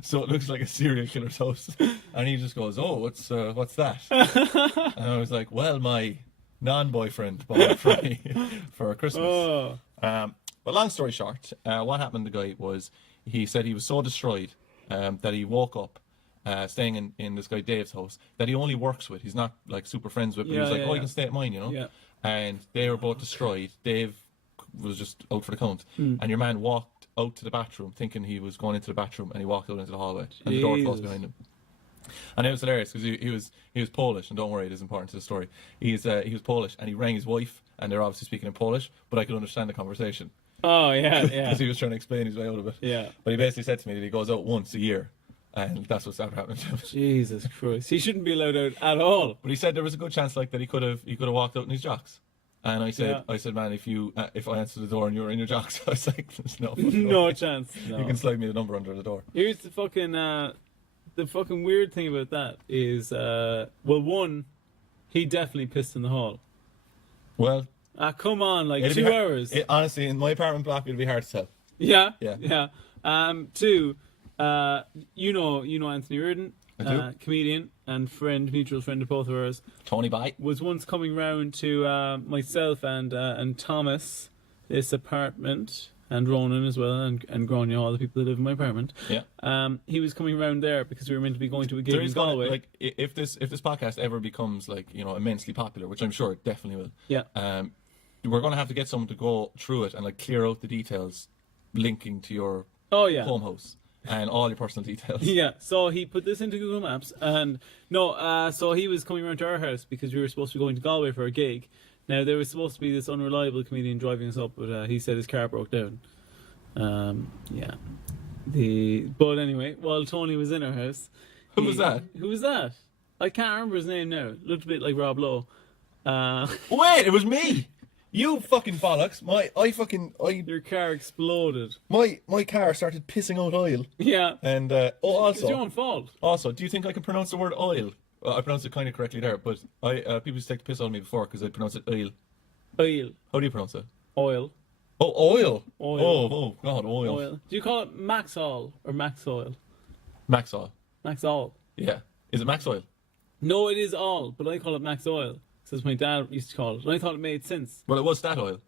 So it looks like a serial killer's house. And he just goes, oh, what's that? And I was like, well, my non-boyfriend bought it for me for Christmas. Oh. But long story short, what happened to the guy was he said he was so destroyed that he woke up staying in this guy Dave's house that he only works with. He's not like super friends with, but he was like, you can stay at mine, you know? Yeah. And they were both destroyed. Dave was just out for the count. And your man walked out to the bathroom thinking he was going into the bathroom, and he walked out into the hallway and the door closed behind him. And it was hilarious because he was Polish, and don't worry, it is important to the story. He was Polish, and he rang his wife and they're obviously speaking in Polish, but I could understand the conversation. Oh, yeah, yeah. Because he was trying to explain his way out of it. Yeah. But he basically said to me that he goes out once a year, and that's what started happening to him. Jesus Christ. He shouldn't be allowed out at all. But he said there was a good chance like that he could have walked out in his jocks. And I said, Yeah. Man, if I answered the door and you were in your jocks, I was like, there's no No way. chance. No. You can slide me the number under the door. Here's the fucking weird thing about that is, well, one, he definitely pissed in the hall. Well, Come on, like it'd be 2 hard- hours. honestly, in my apartment block, it'd be hard to tell. Yeah, Yeah. yeah. Two, you know Anthony Reardon, I do. comedian and mutual friend of both of ours, Tony Bite. was once coming round to myself and Thomas, this apartment, and Ronan as well, and Grania, all the people that live in my apartment. Yeah. He was coming round there because we were meant to be going to a gig There in is gonna, Galway. like if this podcast ever becomes like immensely popular, which I'm sure it definitely will. Yeah. We're gonna have to get someone to go through it and like clear out the details linking to your Oh yeah. home house and all your personal details. Yeah, so he put this into Google Maps, and so he was coming around to our house because we were supposed to be going to Galway for a gig. Now there was supposed to be this unreliable comedian driving us up, but he said his car broke down. Yeah. But anyway, while Tony was in our house, Who was that? Who was that? I can't remember his name now. Looked a bit like Rob Lowe. Wait, it was me. You fucking bollocks! Your car exploded. My car started pissing out oil, Yeah. and It's your also, own fault. do you think I can pronounce the word oil? I pronounced it kind of correctly there, but people used to take the piss out of me before because I pronounced it oil. Oil. How do you pronounce it? Oil. Oh, oil. Oil. Oh, God, oil. Oil. Do you call it Max Oil or Max Oil? Max oil. Max Oil. Yeah. Is it Max oil? No, it is all, but I call it Max Oil. That's my dad used to call it. And I thought it made sense. Well, it was Stat oil.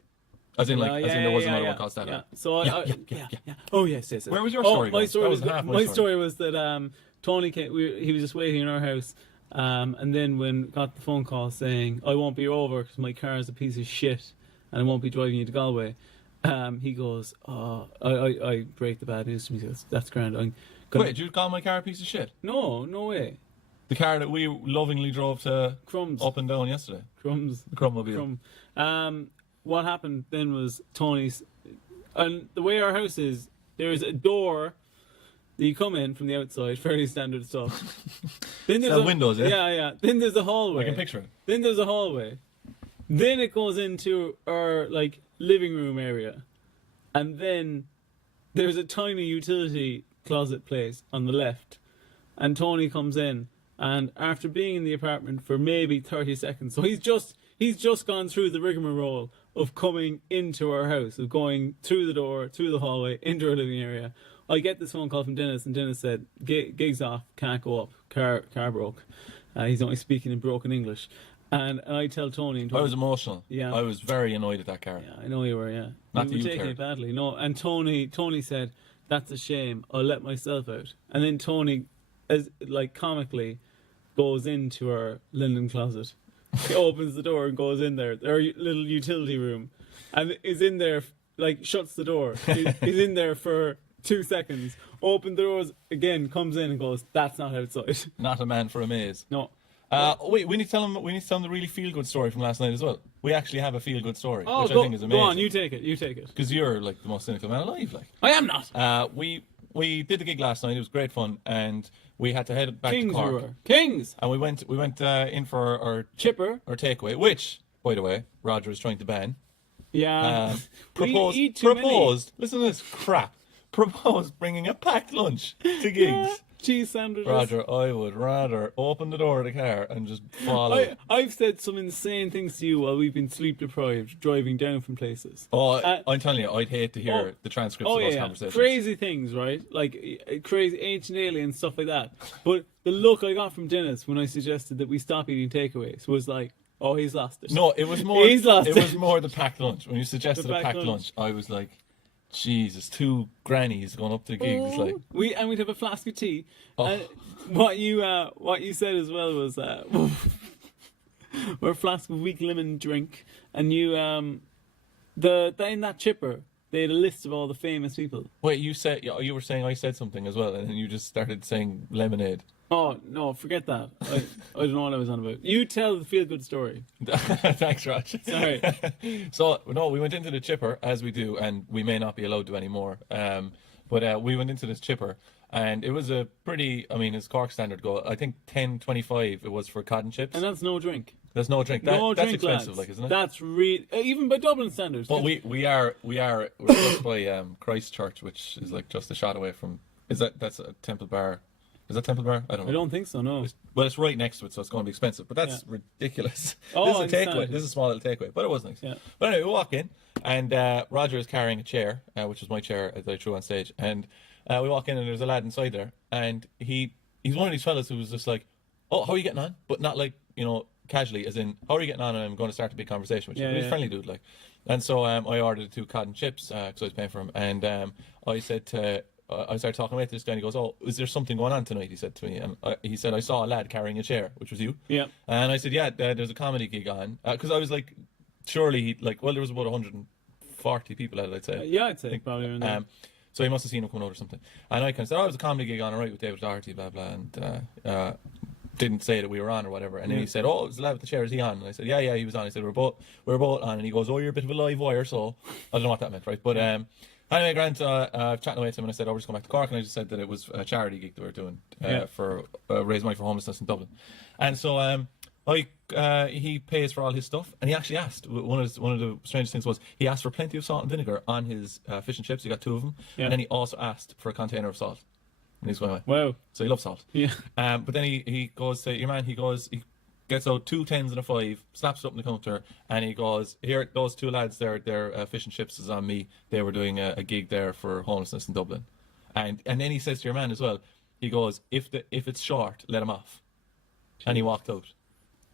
As in, there was another one called Stat yeah. oil. So yeah. Oh yes. Where was your story My going? story That was was half my my story. story was that Tony came. He was just waiting in our house, and then when got the phone call saying I won't be over because my car is a piece of shit and I won't be driving you to Galway. He goes, oh, I break the bad news to him. He goes, that's grand. I'm gonna... Wait, did you call my car a piece of shit? No way. The car that we lovingly drove to Crumbs. up and down yesterday. Crumbs. The Crumbmobile. What happened then was Tony's, and the way our house is, there is a door that you come in from the outside, fairly standard stuff. Then there's windows, yeah? Yeah. Then there's a hallway. I can picture it. Then there's a hallway. Then it goes into our living room area, and then there's a tiny utility closet place on the left. And Tony comes in, and after being in the apartment for maybe 30 seconds, so he's just gone through the rigmarole of coming into our house, of going through the door, through the hallway, into our living area. I get this phone call from Denis, and Denis said, "Gig's off, can't go up, car broke." He's only speaking in broken English. And I tell Tony, I was emotional. Yeah. I was very annoyed at that car. Yeah, I know you were, yeah. Not you that were you taking cared. it badly. No, and Tony said, "That's a shame. I'll let myself out." And then Tony, as comically, goes into our linen closet. He opens the door and goes in there, our little utility room, and is in there, shuts the door. He's in there for 2 seconds, opens the doors again, comes in and goes, "That's not outside." Not a man for a maze. No. Wait, we need to tell him the really feel good story from last night as well. We actually have a feel good story, Oh, which I think is amazing. go on, you take it. Because you're like the most cynical man alive. I am not. We did the gig last night. It was great fun, and we had to head back Kings to Cork. we were. Kings. And we went in for our Chipper. our takeaway, which, by the way, Roger is trying to ban. Yeah. We Proposed. eat too many. Listen to this crap. Proposed bringing a packed lunch to gigs. Cheese sandwiches. Roger, I would rather open the door of the car and just fall out. I've said some insane things to you while we've been sleep deprived driving down from places. I'm telling you, I'd hate to hear the transcripts of those conversations. Crazy things, right? Crazy ancient aliens, stuff like that. But the look I got from Denis when I suggested that we stop eating takeaways was like, oh, he's lost it. No, it was more. He's lost it it. was more the packed lunch. When you suggested The a packed packed lunch. lunch, I was like, Jesus, two grannies going up to gigs. Like, we'd have a flask of tea. Oh. And what you said as well was or a flask of weak lemon drink, and you in that chipper they had a list of all the famous people. wait, you were saying I said something as well, and then you just started saying lemonade. Oh, no, forget that. I don't know what I was on about. You tell the feel-good story. Thanks, Raj. Sorry. So, no, we went into the chipper, as we do, and we may not be allowed to anymore. But we went into this chipper, and it was a pretty, I mean, as Cork standard go, I think 10.25 it was for cotton chips. And that's no drink. There's no drink. No That's drink, expensive, lads. like, isn't it? That's even by Dublin standards. But we're close by Christchurch, which is like just a shot away from. That's a Temple Bar? Is that Temple Bar? I don't know. I don't think so. No. It's right next to it, so it's going to be expensive. But that's ridiculous. Oh, This is a I understand. takeaway. This is a small little takeaway, but it was nice. Yeah. But anyway, we walk in, and Roger is carrying a chair, which was my chair that I threw on stage, and we walk in, and there's a lad inside there, and he's one of these fellas who was just like, "Oh, how are you getting on?" But not like, casually, as in, "How are you getting on?" And I'm going to start a big conversation with you. He's a friendly dude, like. And so I ordered 2 cotton chips because I was paying for them, and I started talking away to this guy, and he goes, "Oh, is there something going on tonight?" He said to me, and he said, "I saw a lad carrying a chair," which was you. Yeah. And I said, "Yeah, there's a comedy gig on," because I was like, surely there was about 140 people at it, I'd say. Yeah, I'd say probably around there. So he must have seen him coming out or something. And I kind of said, "Oh, it was a comedy gig on, all right, with David Doherty, blah blah," and didn't say that we were on or whatever. And then he said, "Oh, it was the lad with the chair, is he on?" And I said, yeah, he was on. He said, we were both on. And he goes, "Oh, you're a bit of a live wire," so I don't know what that meant, right? But anyway, Grant, chatting away to him, and I said, "Oh, we're just going back to Cork," and I just said that it was a charity gig that we were doing for raise money for homelessness in Dublin. And so he pays for all his stuff, and he actually asked, one of the strangest things was, he asked for plenty of salt and vinegar on his fish and chips. He got 2 of them, and then he also asked for a container of salt. And he's going away. Wow. So he loves salt. Yeah. But then he goes to your man, he gets out 2 10s and a 5, slaps it up on the counter, and he goes, "Here, those 2 lads, their fish and chips is on me. They were doing a gig there for homelessness in Dublin." And then he says to your man as well, he goes, if it's short, let him off. And he walked out.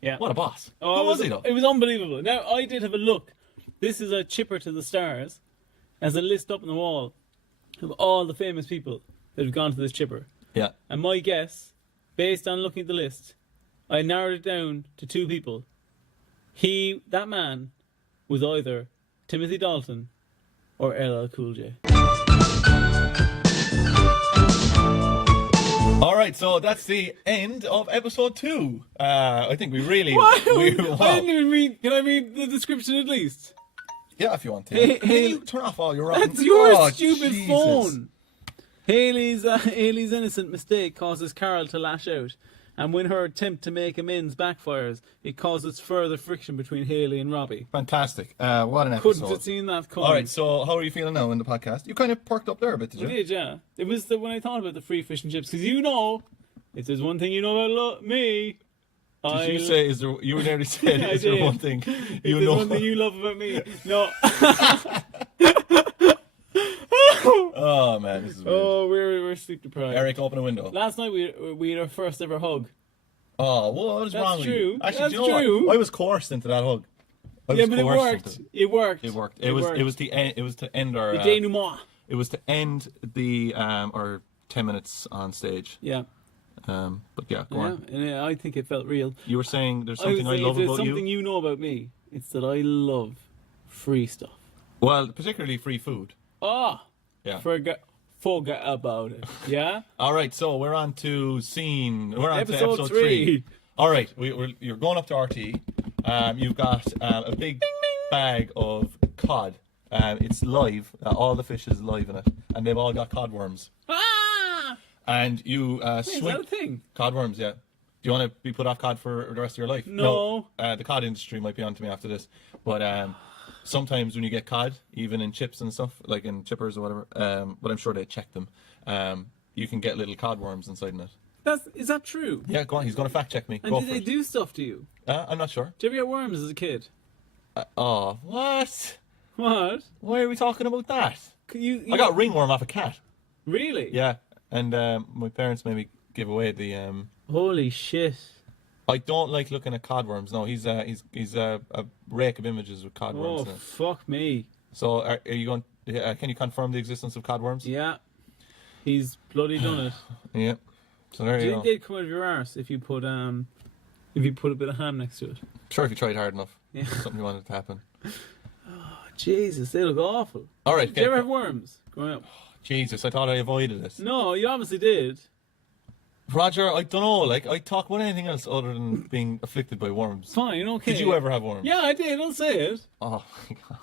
Yeah. What a boss. Oh, Who was he though? It was unbelievable. Now, I did have a look. This is a chipper to the stars, as a list up on the wall of all the famous people that have gone to this chipper. Yeah. And my guess, based on looking at the list, I narrowed it down to 2 people. That man was either Timothy Dalton or LL Cool J. All right, so that's the end of episode 2. I think we really... Wow. Wow. I didn't even read... Can I read the description at least? Yeah, if you want to. Hey, Can you turn off all your... That's your Oh, stupid Jesus. phone. Haley's innocent mistake causes Carol to lash out, and when her attempt to make amends backfires, it causes further friction between Haley and Robbie. Fantastic. What an episode. Couldn't have seen that coming. All right, so how are you feeling now in the podcast? You kind of perked up there a bit, did I you? did, yeah. It was when I thought about the free fish and chips, because if there's one thing you know about me, Did you say, you were nearly saying, I is there did. one thing if you there's know? one thing you love about me, no. Oh, man, this is weird. Oh, we're sleep deprived. Eric, open a window. Last night we had our first ever hug. Oh, what is That's wrong with you? true. Actually, That's do you know true. what? I was coerced into that hug. Yeah, but it worked. It worked. It worked. It was to end our... The denouement. It was to end the our 10 minutes on stage. Yeah. But yeah, go on. And I think it felt real. You were saying there's I something I love if there's about something you know about me, it's that I love free stuff. Well, particularly free food. Yeah. Forget about it. Yeah? All right, so we're on to episode 3. All right, you're going up to RT. You've got a big bag of cod. It's live. All the fish is live in it, and they've all got cod worms. Ah! And you Is swing that a thing? cod worms. Yeah. Do you want to be put off cod for the rest of your life? No. The cod industry might be on to me after this, but sometimes when you get cod, even in chips and stuff, like in chippers or whatever, but I'm sure they check them. You can get little cod worms inside in it. Is that true? Yeah, go on. He's going to fact check me. And Go did for they it. do stuff to you? I'm not sure. Did you ever get worms as a kid? Oh, what? What? Why are we talking about that? You I got ringworm off a cat. Really? Yeah, and my parents made me give away the. Holy shit. I don't like looking at cod worms. No, he's a rake of images with cod worms. Oh, in it. fuck me. So are you going? Can you confirm the existence of cod worms? Yeah. He's bloody done it. Yeah. So there Do you you go. think they'd come out of your arse if you put a bit of ham next to it? Sure, if you tried hard enough. Yeah. Something you wanted to happen. Oh, Jesus, they look awful. All right. Did you ever have worms growing up? Jesus, I thought I avoided it. No, you obviously did. Roger, I don't know. Like, I talk about anything else other than being afflicted by worms. Fine, okay. Did you ever have worms? Yeah, I did. Don't say it. Oh my god.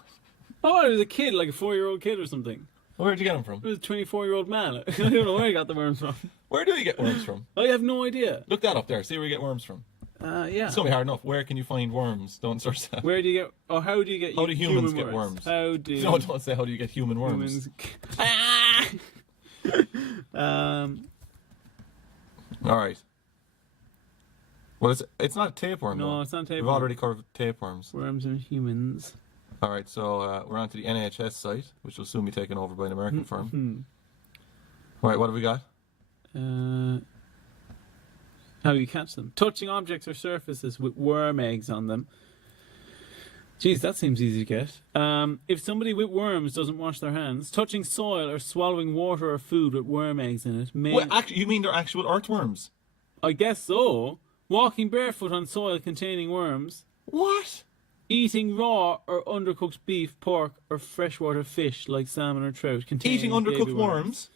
Oh, I was a kid, like a 4-year-old kid or something. Where'd you get them from? It was a 24-year-old man. I don't know where he got the worms from. Where do you get worms from? I have no idea. Look that up there. See where you get worms from. Yeah. It's gonna be hard enough. Where can you find worms? Don't search that. Where do you get? Or how do you get? How do humans human get worms? How do No, don't say how do you get human worms. humans? Ah! All right. Well, it's not a tapeworm. No, though. it's not tapeworm. We've already covered tapeworms. Worms and humans. All right, so we're on to the NHS site, which will soon be taken over by an American firm. All right, what have we got? How you catch them? Touching objects or surfaces with worm eggs on them. Jeez, that seems easy to get. If somebody with worms doesn't wash their hands, touching soil or swallowing water or food with worm eggs in it may... Well, actually, you mean they're actual earthworms? I guess so. Walking barefoot on soil containing worms. What? Eating raw or undercooked beef, pork, or freshwater fish like salmon or trout containing Eating undercooked worms?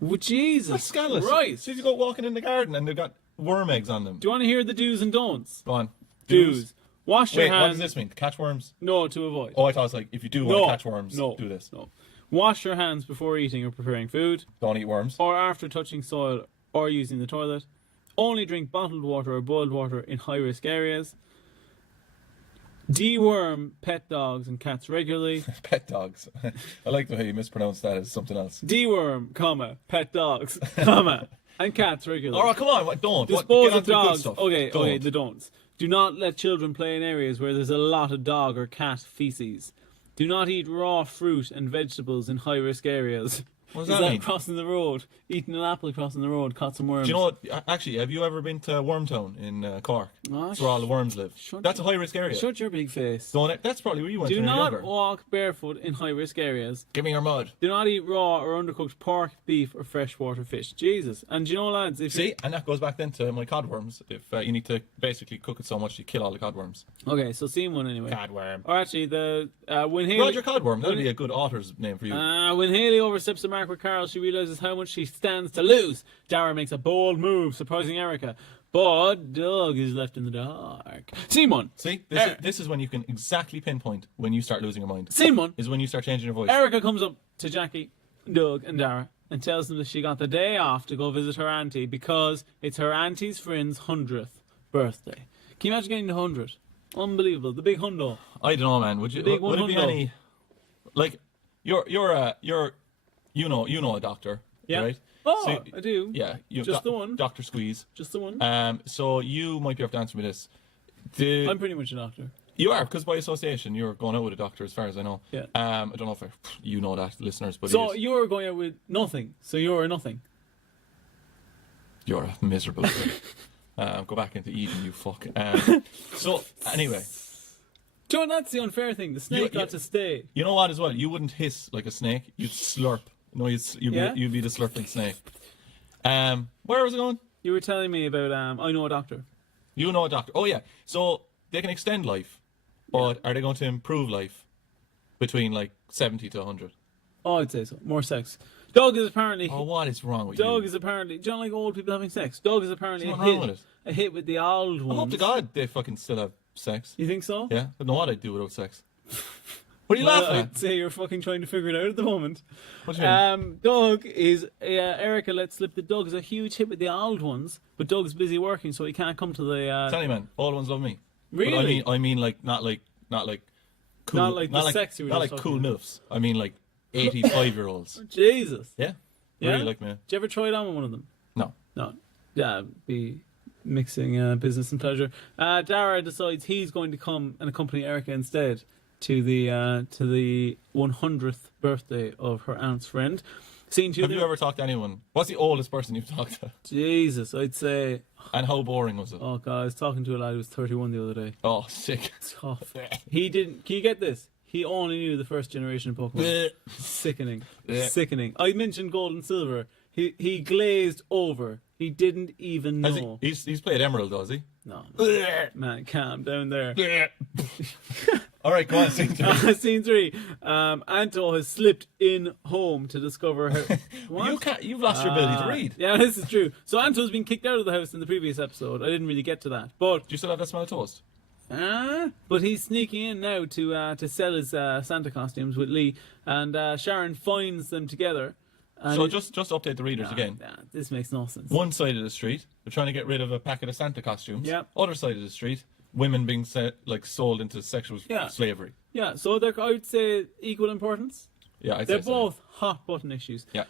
Well, Jesus. That's scandalous. Right. So you go walking in the garden and they've got worm eggs on them. Do you want to hear the do's and don'ts? Go on. Do's. Wash your Wait, hands. what does this mean? Catch worms? No, to avoid. Oh, I thought it was like, if you do want to catch worms, do this. No. Wash your hands before eating or preparing food, Don't eat worms. or after touching soil or using the toilet. Only drink bottled water or boiled water in high-risk areas. Deworm pet dogs and cats regularly. Pet dogs. I like the way you mispronounce that as something else. Deworm, comma, pet dogs, comma, and cats regularly. All right, come on. What, don't. Dispose Get on of to the good dogs. stuff. Okay, Don't. the don'ts. Do not let children play in areas where there's a lot of dog or cat feces. Do not eat raw fruit and vegetables in high-risk areas. What does Is that that mean? crossing the road? Eating an apple crossing the road, caught some worms. Do you know what? Actually, have you ever been to Wormtown in Cork? Oh, That's where all the worms live. That's a high-risk area. Shut your big face. That's probably where you went Do when you were not younger. walk barefoot in high-risk areas. Give me your mud. Do not eat raw or undercooked pork, beef, or freshwater fish. Jesus. And do you know, lads, if See, and that goes back then to my codworms. If you need to basically cook it so much you kill all the codworms. Okay, so scene one anyway. Codworm. Or actually, when Haley... Roger Codworm. That'd be a good author's name for you. When Haley oversteps the mark with Carl, she realizes how much she stands to lose. Dara makes a bold move, surprising Erica. But Doug is left in the dark. Scene one. See, this is when you can exactly pinpoint when you start losing your mind. Scene one. Is when you start changing your voice. Erica comes up to Jackie, Doug, and Dara and tells them that she got the day off to go visit her auntie because it's her auntie's friend's 100th birthday. Can you imagine getting the 100? Unbelievable. The big hundo. I don't know, man. Would you? big Would it be 100. any? Like, you know a doctor, Yeah. right? Oh, So- I do. Yeah, Just the one. Doctor Squeeze. Just the one. So you might be able to answer me this. I'm pretty much a doctor. You are, because by association you're going out with a doctor, as far as I know. Yeah. I don't know if you know that, listeners, but So you're going out with nothing. So you're a nothing. you're a miserable. Go back into Eden, you fuck. So anyway, Joe, that's the unfair thing. The snake got to stay. you know what? As well, you wouldn't hiss like a snake. You'd slurp. No, you'd be the slurping snake. Where was it going? You were telling me about I know a doctor. You know a doctor. Oh yeah. So they can extend life, but are they going to improve life between like 70 to 100? Oh, I'd say so. More sex. Doug is apparently. Oh, what is wrong with Doug you? is apparently. Do you not like old people having sex? Doug is apparently There's nothing wrong with it. a hit with the old I ones. hope to God they fucking still have sex. You think so? Yeah, I don't know what I'd do without sex. What are you Well, laughing I'd at? say you're fucking trying to figure it out at the moment. What do you mean? Doug is Erica let slip that Doug is a huge hit with the old ones, but Doug's busy working, so he can't come to the. Tell you, man, all the ones love me. Really? But I mean, like not like cool, Not like the sex you were not just like talking cool milfs. I mean like 85-year-olds. Jesus. Yeah, Yeah? really like me. Did you ever try it on with one of them? No. No. Yeah, be mixing business and pleasure. Dara decides he's going to come and accompany Erica instead to the 100th birthday of her aunt's friend. Scene two. Have you ever talked to anyone? What's the oldest person you've talked to? Jesus, I'd say. And how boring was it? Oh god, I was talking to a lad who was 31 the other day. Oh, sick. Tough. He didn't. Can you get this? He only knew the first generation of Pokemon. Sickening. Yeah. Sickening. I mentioned Gold and Silver. He glazed over. He didn't even know. He's played Emerald, does he? No. Man, calm down there. All right, go on, scene 3. Scene 3. Anto has slipped in home to discover her. What? You've lost your ability to read. Yeah, this is true. So Anto's been kicked out of the house in the previous episode. I didn't really get to that, but Do you still have that smell of toast? but he's sneaking in now to sell his Santa costumes with Lee, and Sharon finds them together. And So just update the readers again. This makes no sense. One side of the street, they're trying to get rid of a packet of Santa costumes. Yeah. Other side of the street, women being sold into sexual slavery. Yeah, so they're, I would say, equal importance. Yeah, I'd They're say so. both hot button issues. Yeah.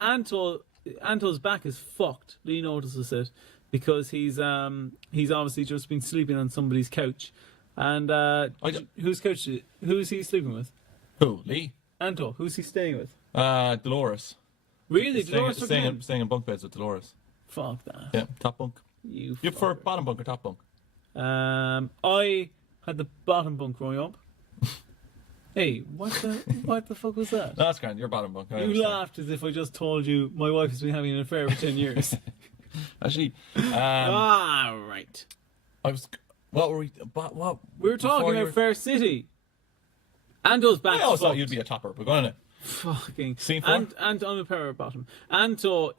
Anto's back is fucked. Lee notices it because he's obviously just been sleeping on somebody's couch. And whose couch? Who's he sleeping with? Who? Lee? Anto. Who's he staying with? Dolores. Really, Dolores? Staying in bunk beds with Dolores. Fuck that. Yeah, top bunk. You prefer bottom bunk or top bunk? I had the bottom bunk growing up. Hey, what the fuck was that? No, that's grand. You're bottom bunk. I You understand. laughed as if I just told you my wife has been having an affair for 10 years. Actually, Right. I was. What were we? What? We were talking about Fair City. Anto's back. I always thought fucked. you'd be a topper, but go on it. Fucking. Scene 4? And I'm a power bottom. Anto's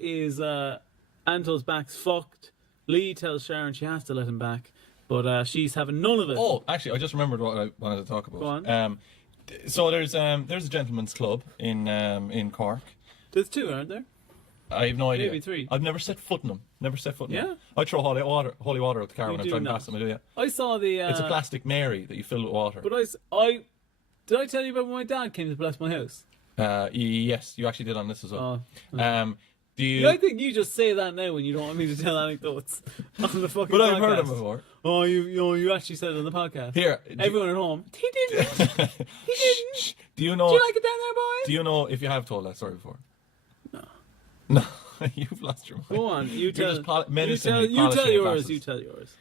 back's fucked. Lee tells Sharon she has to let him back, but she's having none of it. Oh, actually, I just remembered what I wanted to talk about. Go on. So there's a gentleman's club in Cork. There's 2, aren't there? I have no idea. Maybe 3. I've never set foot in them. Never set foot in Yeah? them. I throw holy water out the car You when I'm do driving not. past them. I do, yeah. I saw the. It's a plastic Mary that you fill with water. But did I tell you about when my dad came to bless my house? Yes, you actually did on this as well. Oh. Do you? I think you just say that now when you don't want me to tell anecdotes on the fucking But podcast. I've heard them before. Oh, you actually said it on the podcast. Here, Everyone at home. He didn't. He didn't. Do you know? Do you like it down there, boys? Do you know if you have told that story before? No. No, you've lost your mind. Go on. You tell. You're just menacingly you tell polishing your yours. glasses. You tell yours.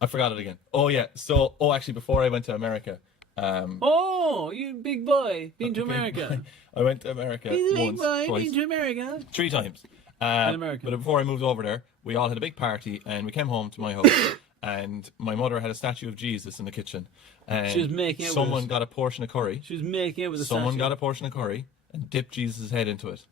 I forgot it again. Oh yeah. So, actually, before I went to America, Oh, you big boy, been to America. I went to America He's a big once, boy, twice, been to America. 3 times. In America. But before I moved over there, we all had a big party, and we came home to my house, and my mother had a statue of Jesus in the kitchen, and She was making out with someone it. got a portion of curry. She was making it with a Someone statue. got a portion of curry and dipped Jesus' head into it,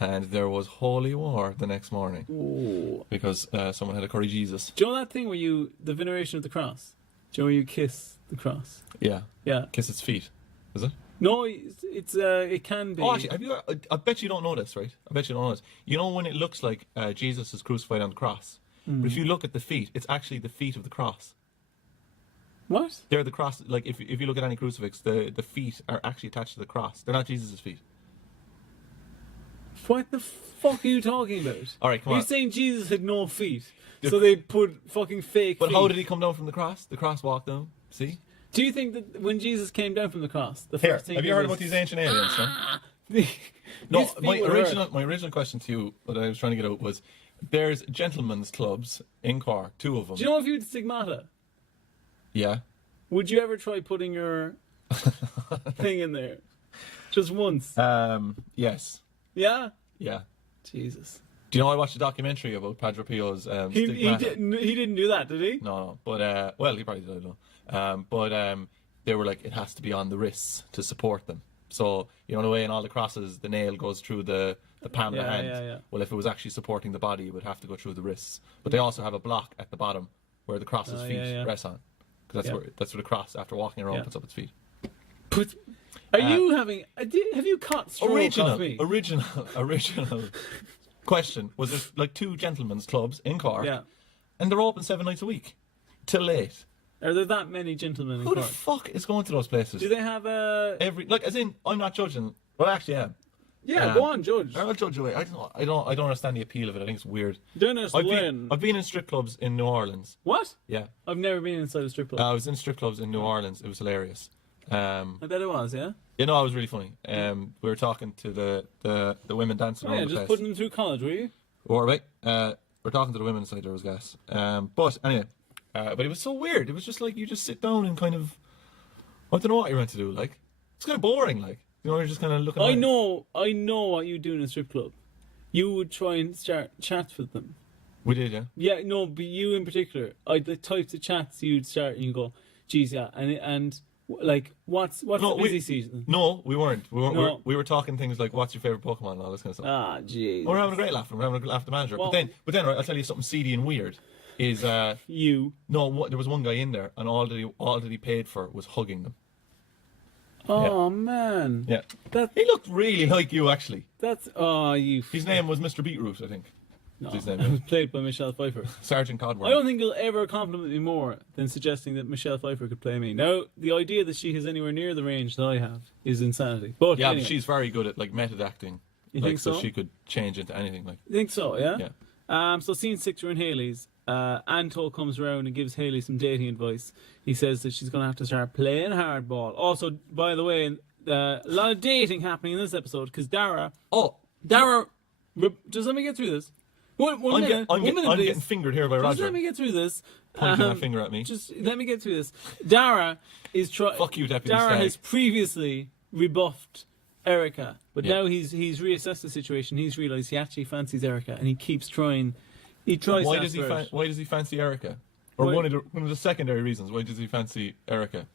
and there was holy war the next morning Oh. because someone had a curry Jesus. Do you know that thing where the veneration of the cross? Do you know where you kiss the cross? Yeah, Yeah. kiss its feet. Is it? No, it can be. Oh, actually, I bet you don't know this, right? I bet you don't know this. You know when it looks like Jesus is crucified on the cross, but if you look at the feet, it's actually the feet of the cross. What? They're the cross. Like if you look at any crucifix, the feet are actually attached to the cross. They're not Jesus' feet. What the fuck are you talking about? All right, come You're on. saying Jesus had no feet, so they put fucking fake But feet. how did he come down from the cross? The cross walked down. See? Do you think that when Jesus came down from the cross, the Here, first thing have he you heard was- about these ancient aliens? No. His No, feet my were original question to you, what I was trying to get out was, there's gentlemen's clubs in Cork, 2 of them. Do you know if you had stigmata, Yeah. would you ever try putting your thing in there, just once? Yes. Yeah. Yeah. Jesus. Do you know I watched a documentary about Padre Pio's He stigmata? didn't do that, did he? No, but well, he probably did. I don't know. But they were like, it has to be on the wrists to support them. So you know the way in all the crosses, the nail goes through the palm of the hand. Yeah. Well, if it was actually supporting the body, it would have to go through the wrists. But they also have a block at the bottom where the cross's feet rest on, because that's where the cross, after walking around, puts up its feet. But are you having? Have you caught stroke off me? Original question was, there's like 2 gentlemen's clubs in Cork, Yeah. and they're open 7 nights a week till late. Are there that many gentlemen in Who the Cork? fuck is going to those places? Do they have a? As in, I'm not judging. Well, actually, I am. Yeah, go on, Judge. I'll judge away. I don't understand the appeal of it. I think it's weird. Dennis Lynn. I've been in strip clubs in New Orleans. What? Yeah, I've never been inside a strip club. I was in strip clubs in New Orleans. It was hilarious. I bet it was, yeah. You know, it was really funny. We were talking to the women dancing Oh, yeah, around the just place. putting them through college, were you? Or wait, we're talking to the women inside there was gas. But anyway, but it was so weird. It was just like you just sit down and kind of, I don't know what you're meant to do. Like it's kind of boring. Like you know, you're just kind of looking. I around. know what you do in a strip club. You would try and start chats with them. We did, yeah. Yeah, no, but you in particular, the types of chats you'd start and you go, geez, yeah, and Like, what's the busy season? No, we weren't. No. We were talking things like, what's your favorite Pokemon and all this kind of stuff. Ah, jeez. We're having a great laugh. We're having a great laugh at the manager. Well- but then, right, I'll tell you something seedy and weird. Is You. there was one guy in there, and all that he paid for was hugging them. Oh, man. Yeah, That, he looked really like you actually. that's, oh, you. His name was Mr. Beetroot, I think. No, his name it is. was played by Michelle Pfeiffer. Sergeant Codworm. I don't think you'll ever compliment me more than suggesting that Michelle Pfeiffer could play me. Now, the idea that she has anywhere near the range that I have is insanity. But Yeah, anyway, but she's very good at like method acting. You like think so? she could change into anything. Like you think so, yeah? yeah. So scene 6 are in Haley's. Anto comes around and gives Haley some dating advice. He says that she's going to have to start playing hardball. Also, by the way, a lot of dating happening in this episode because Dara, just let me get through this. One minute, I'm please. getting fingered here by Just Roger. let me get through this. Pointing that finger at me. Just let me get through this. Dara is trying. Fuck you, Deputy Dara Stag. has previously rebuffed Erica, but Yeah. now he's reassessed the situation. He's realised he actually fancies Erica, and he keeps trying. He tries. Why to does ask her out. why does he fancy Erica? Or Why- one of the secondary reasons. Why does he fancy Erica?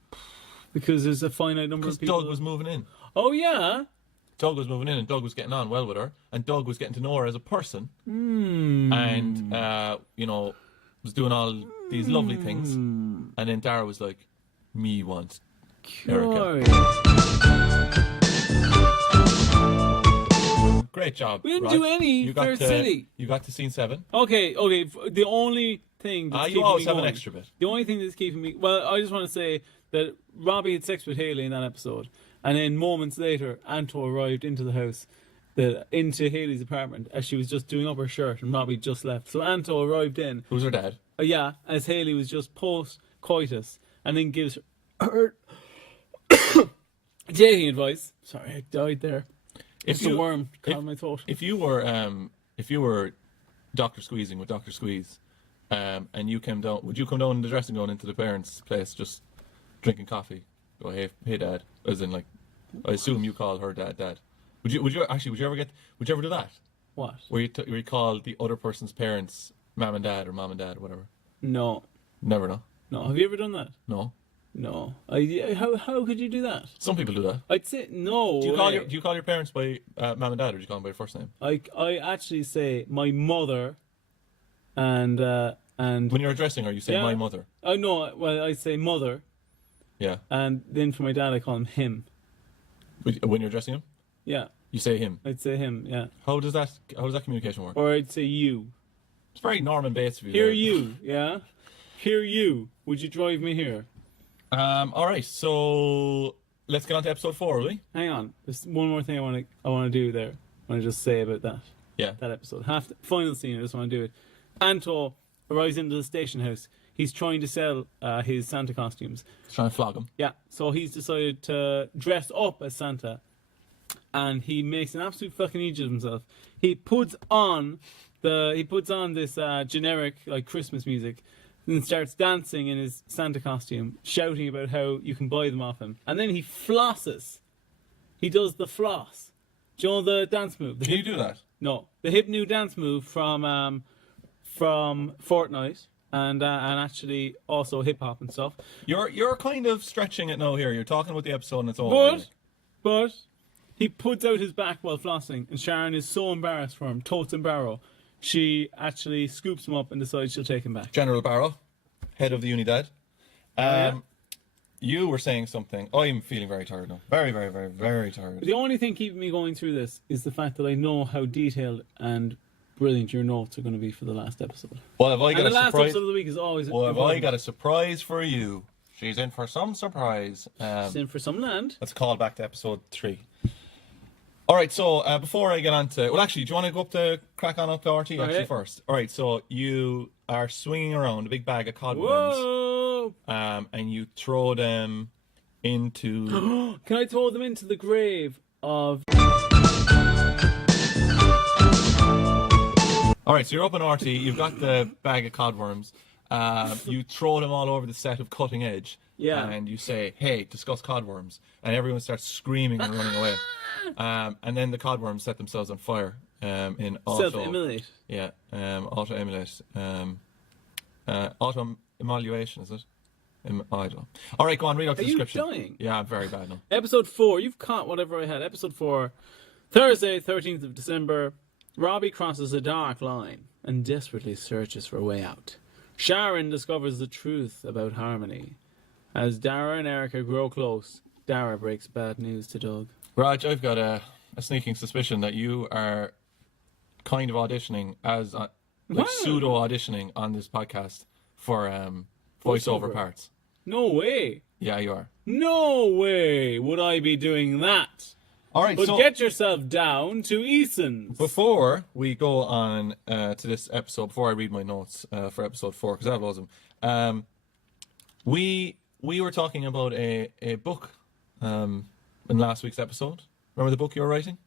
Because there's a finite number Because of people. Doug was moving in. Oh yeah. Doug was moving in, and Doug was getting on well with her, and Doug was getting to know her as a person, Hmm. and was doing all these lovely things, and then Dara was like, "Me wants Erica." Great job. We didn't Rog. do any You got Fair to, City. You got to scene 7. Okay. The only thing. That's You keeping always me have an going- extra bit. The only thing that's keeping me. Well, I just want to say that Robbie had sex with Haley in that episode, and then moments later, Anto arrived into the house, into Haley's apartment as she was just doing up her shirt, and Robbie just left. So Anto arrived in, Who's her dad? as Haley was just post coitus, and then gives her dating advice. Sorry, I died there. It's a worm caught in my throat. If you were Dr. Squeezing with Dr. Squeeze, and you came down, would you come down in the dressing gown into the parents' place, just drinking coffee? Go, hey, Dad. As in, like, I assume you call her Dad. Would you ever do that? What? Where you call the other person's parents Mom and Dad or whatever? No. Never, no. No. Have you ever done that? No. No. How could you do that? Some people do that. I'd say no. Do you call your parents by Mom and Dad, or do you call them by your first name? I actually say my mother, and When you're addressing her, you say Yeah. my mother. oh no, well I say mother, Yeah. and then for my dad I call him. When you're addressing him, Yeah, you say him. I'd say him. Yeah, How does that communication work? or I'd say you. It's very Norman Bates of you. Here there. you. Yeah, here you. Would you drive me here? All right, so let's get on to episode 4, will we? Hang on. There's one more thing I want to do there. I want to just say about that. Yeah. That episode. Final scene. I just want to do it. Anto arrives into the station house. He's trying to sell his Santa costumes. Trying to flog him. Yeah, so he's decided to dress up as Santa, and he makes an absolute fucking idiot of himself. He puts on this generic like Christmas music, and starts dancing in his Santa costume, shouting about how you can buy them off him. And then he flosses. He does the floss. Do you know the dance move? Can you do that? No, the hip new dance move from Fortnite. And actually also hip hop and stuff. You're kind of stretching it now here. You're talking about the episode and it's all. But he puts out his back while flossing, and Sharon is so embarrassed for him, totes and barrow. She actually scoops him up and decides she'll take him back. General Barrow, head of the Unidad. Yeah. You were saying something. I'm feeling very tired now. Very, very, very, very tired. The only thing keeping me going through this is the fact that I know how detailed and brilliant your notes are going to be for the last episode. Well, have I got And a the last surprise? episode of the week is always Well, have I important. got a surprise for you? She's in for some surprise. She's in for some land. Let's call back to episode 3. All right, so before I get on to... Well, actually, do you want to go up to crack on up to RT actually Okay. first? All right, so you are swinging around a big bag of codworms, Whoa! and you throw them into... Can I throw them into the grave of... All right, so you're up in RT, you've got the bag of codworms, you throw them all over the set of Cutting Edge, Yeah. and you say, hey, discuss codworms, and everyone starts screaming and running away. And then the codworms set themselves on fire in auto... Self-immolate. Yeah, auto-emulate. Auto-emulation, is it? I don't know. All right, go on, read out the Are you description. dying? Yeah, I'm very bad now. Episode 4. You've caught whatever I had. Episode 4. Thursday, 13th of December. Robbie crosses a dark line and desperately searches for a way out. Sharon discovers the truth about Harmony. As Dara and Erica grow close, Dara breaks bad news to Doug. Raj, I've got a sneaking suspicion that you are kind of auditioning as pseudo auditioning on this podcast for voiceover parts. No way. Yeah, you are. No way would I be doing that. All right, But so get yourself down to Eason's. before we go on to this episode, before I read my notes for episode 4, because I have loads of them, we were talking about a book in last week's episode. Remember the book you were writing?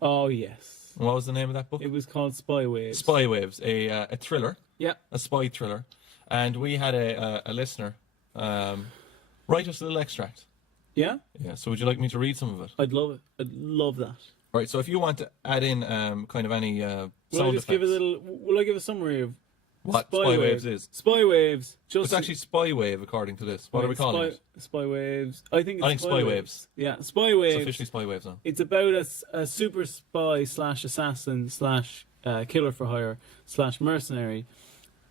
Oh, yes. What was the name of that book? It was called Spy Waves. Spy Waves, a thriller, Yeah. a spy thriller. And we had a listener write us a little extract. Yeah? Yeah, so would you like me to read some of it? I'd love it. I'd love that. All right, so if you want to add in kind of any Will I sound just effects. give a little? Will I give a summary of What Spy Waves is? Spy Waves. Just It's actually Spy Wave, according to this. What are we calling it? Spy Waves. I think it's Spy Waves. Yeah, Spy Waves. It's officially Spy Waves now. It's about a super spy slash assassin slash killer for hire slash mercenary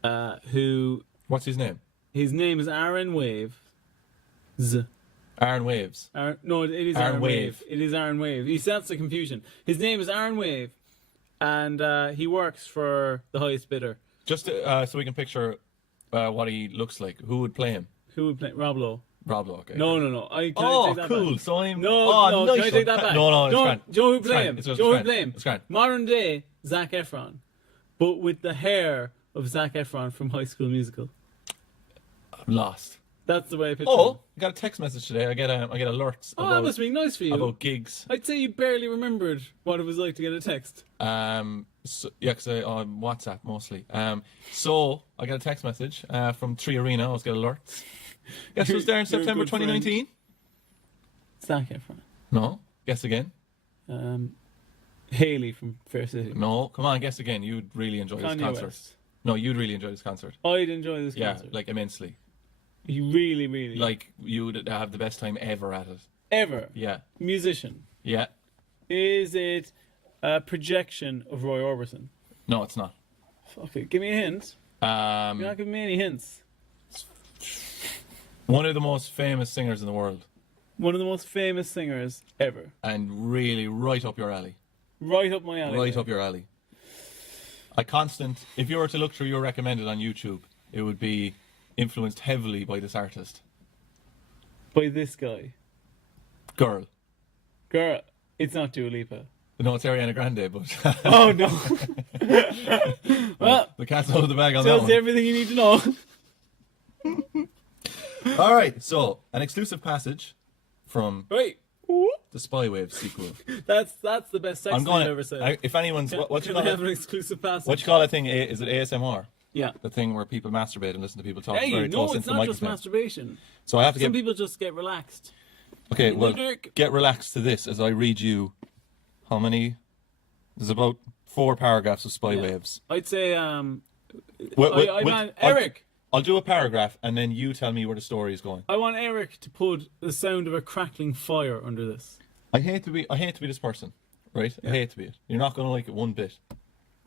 who What's his name? his name is Aaron Wave. Aaron Waves. No, it is Aaron Aaron Wave. Wave. It is Aaron Wave. That's the confusion. His name is Aaron Wave, and he works for the highest bidder. Just so we can picture what he looks like. Who would play him? Who would play Rob Lowe? Rob Lowe, okay. No. I take that cool. back? So I'm... No, nice can I take that one. back? No, it's Don't- grand. Do you know who It's play grand. him? It's Do you know who grand. play him? It's grand. Modern day Zac Efron, but with the hair of Zac Efron from High School Musical. I'm lost. That's the way I picture him. Oh, I got a text message today. I get alerts Oh, that must be nice for you. about gigs. I'd say you barely remembered what it was like to get a text. So, yeah, because on WhatsApp mostly. So I got a text message from 3 Arena. I always get alerts. Guess who's there in You're a September good friend. 2019? Zac Efron. No. Guess again. Haley from Fair City. No. Come on, guess again. You'd really enjoy this Kanye concert. West. No, you'd really enjoy this concert. I'd enjoy this Yeah, concert. like immensely. You really, really. Like you would have the best time ever at it. Ever. Yeah. Musician. Yeah. Is it a projection of Roy Orbison? No, it's not. Okay, give me a hint. You're not giving me any hints. One of the most famous singers in the world, One of the most famous singers ever. and really right up your alley. Right up my alley. Right up your alley. If you were to look through your recommended on YouTube, it would be influenced heavily by this artist. By this guy. Girl. Girl, it's not Dua Lipa. No, it's Ariana Grande, but Oh, no. Well, the cat's out of the bag on that tells one. you everything you need to know. All right, so an exclusive passage from Wait. the Spy Wave sequel. That's the best sex I'm thing going. I've ever said. If anyone's what you Can I call have an it? exclusive passage? What you call that thing? Is it ASMR? Yeah. The thing where people masturbate and listen to people talk Hey, very close no, into it's the not just microphone. masturbation. So I have to Some get people just get relaxed. okay. Well, Dirk. get relaxed to this as I read you. How many? There's about 4 paragraphs of Spy Yeah. Waves. I'd say, Well, Eric. I'll do a paragraph and then you tell me where the story is going. I want Eric to put the sound of a crackling fire under this. I hate to be this person, right? I hate to be it. You're not going to like it one bit.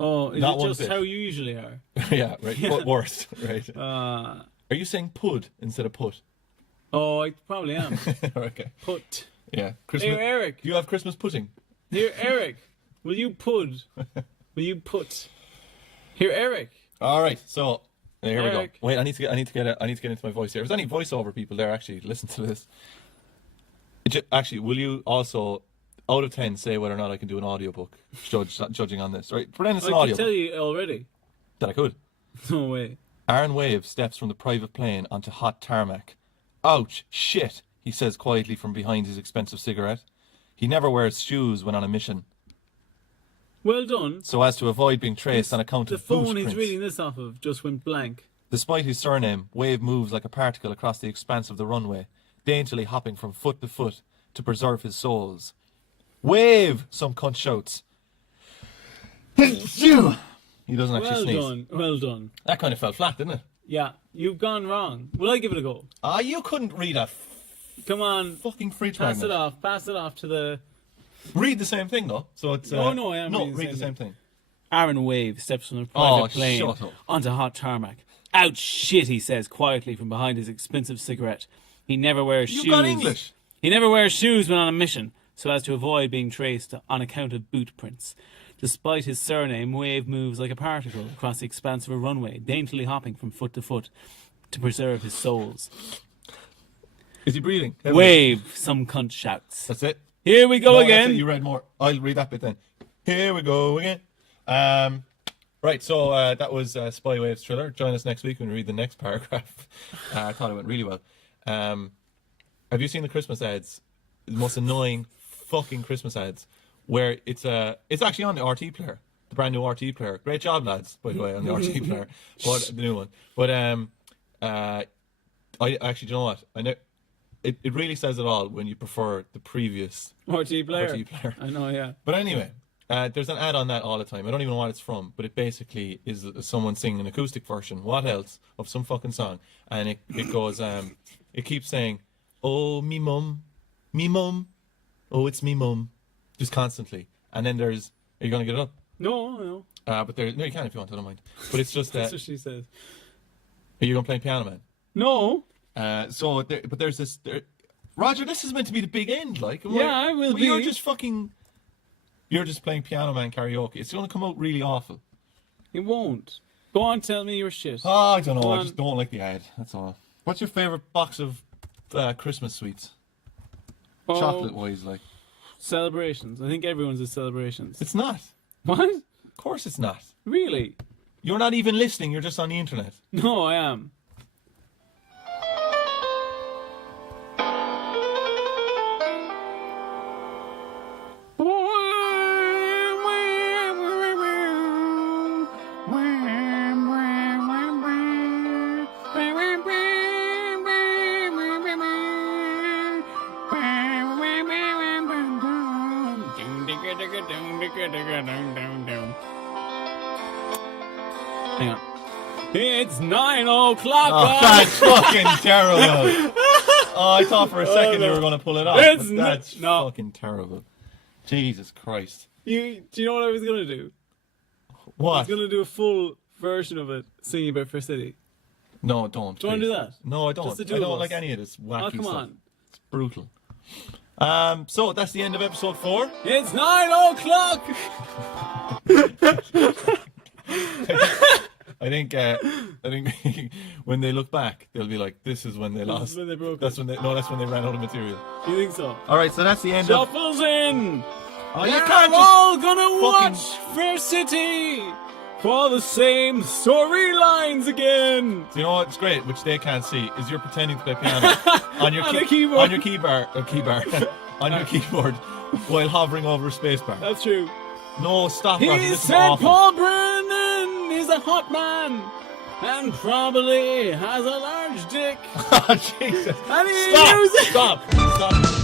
Oh, is Not it one just bit. how you usually are? Yeah, right. But worst, right? Uh, Are you saying pud instead of put? oh, I probably am. Okay. Put. Yeah. Christmas. Here, Eric. Do you have Christmas pudding? Here, Eric. Will you put? Will you put? Here, Eric. All right. So here we go. Eric. Wait, I need to get into my voice here. If there's any voiceover people there, actually listen to this. Actually, will you also, out of 10, say whether or not I can do an audiobook judging on this? Right? Pretend it's an I can audio. tell you already. That I could. No way. Aaron Wave steps from the private plane onto hot tarmac. Ouch, shit, he says quietly from behind his expensive cigarette. He never wears shoes when on a mission, Well done. so as to avoid being traced on account The of boot phone he's prints. reading this off of just went blank. Despite his surname, Wave moves like a particle across the expanse of the runway, daintily hopping from foot to foot to preserve his soles. Wave! Some cunt shouts. He doesn't actually Well sneeze. done. Well done. That kind of fell flat, didn't it? Yeah. You've gone wrong. Will I give it a go? You couldn't read a Come on. fucking fridge Pass magnet. it off. Pass it off to the... Read the same thing, though. So it's No, I am no. reading the Read same the same thing. Aaron Wave steps from a private plane shut up. onto hot tarmac. Ouch, shit, he says quietly from behind his expensive cigarette. He never wears shoes. You got English. He never wears shoes when on a mission, so as to avoid being traced on account of boot prints. Despite his surname, Wave moves like a particle across the expanse of a runway, daintily hopping from foot to foot to preserve his soles. Is he breathing? Wave, some cunt shouts. That's it. Here we go No, that's again. it. You read more. I'll read that bit then. Here we go again. Right, so that was Spy Wave's thriller. Join us next week when we read the next paragraph. I thought it went really well. Have you seen the Christmas ads? The most annoying fucking Christmas ads, where it's actually on the RT player, the brand new RT player. Great job, lads, by the way, on the RT player, but the new one. But I actually, do you know what? I know it really says it all when you prefer the previous RT player. RT player. I know, yeah. But anyway, there's an ad on that all the time. I don't even know what it's from, but it basically is someone singing an acoustic version, what else, of some fucking song. And it goes, it keeps saying, oh, me mum, oh, it's me mum, just constantly. And then there's, are you going to get it up? No. But there, no, you can if you want, I don't mind. But it's just, That's what she says. are you going to play Piano Man? No. But there's this, Roger, this is meant to be the big end, like. Yeah, I will be. You're just playing Piano Man karaoke. It's going to come out really awful. It won't. Go on, tell me your shit. Oh, I don't know. Go I on. just don't like the ad. That's all. What's your favorite box of Christmas sweets? Oh, Chocolate-wise, like. Celebrations. I think everyone's is celebrations. It's not. What? Of course it's not. Really? You're not even listening. You're just on the internet. No, I am. Hang on. It's 9 o'clock. Oh, that's fucking terrible. Oh, I thought for a second you were going to pull it off. It's But that's no. fucking terrible. Jesus Christ. Do you know what I was going to do? I What? was going to do a full version of it, singing about Fair City. No, don't. Do you want to please. do that? No, I don't. Just the two I of don't us. like any of this wacky Oh, come stuff. on. It's brutal. So that's the end of episode 4. It's 9 o'clock. I think when they look back, they'll be like, "This is when they lost." is when they broke That's when they ran out of material. You think so? All right, so that's the end of. Shuffles in. Oh, you We're can't just all gonna fucking- watch Fair City for the same storylines again. Do you know what's great, which they can't see, is you're pretending to play piano on your On a keyboard. on your keybar on your keyboard while hovering over a spacebar. That's true. No, stop, Roger. He This is said awful. Paul Brennan is a hot man and probably has a large dick. Oh, Jesus. And he uses Stop!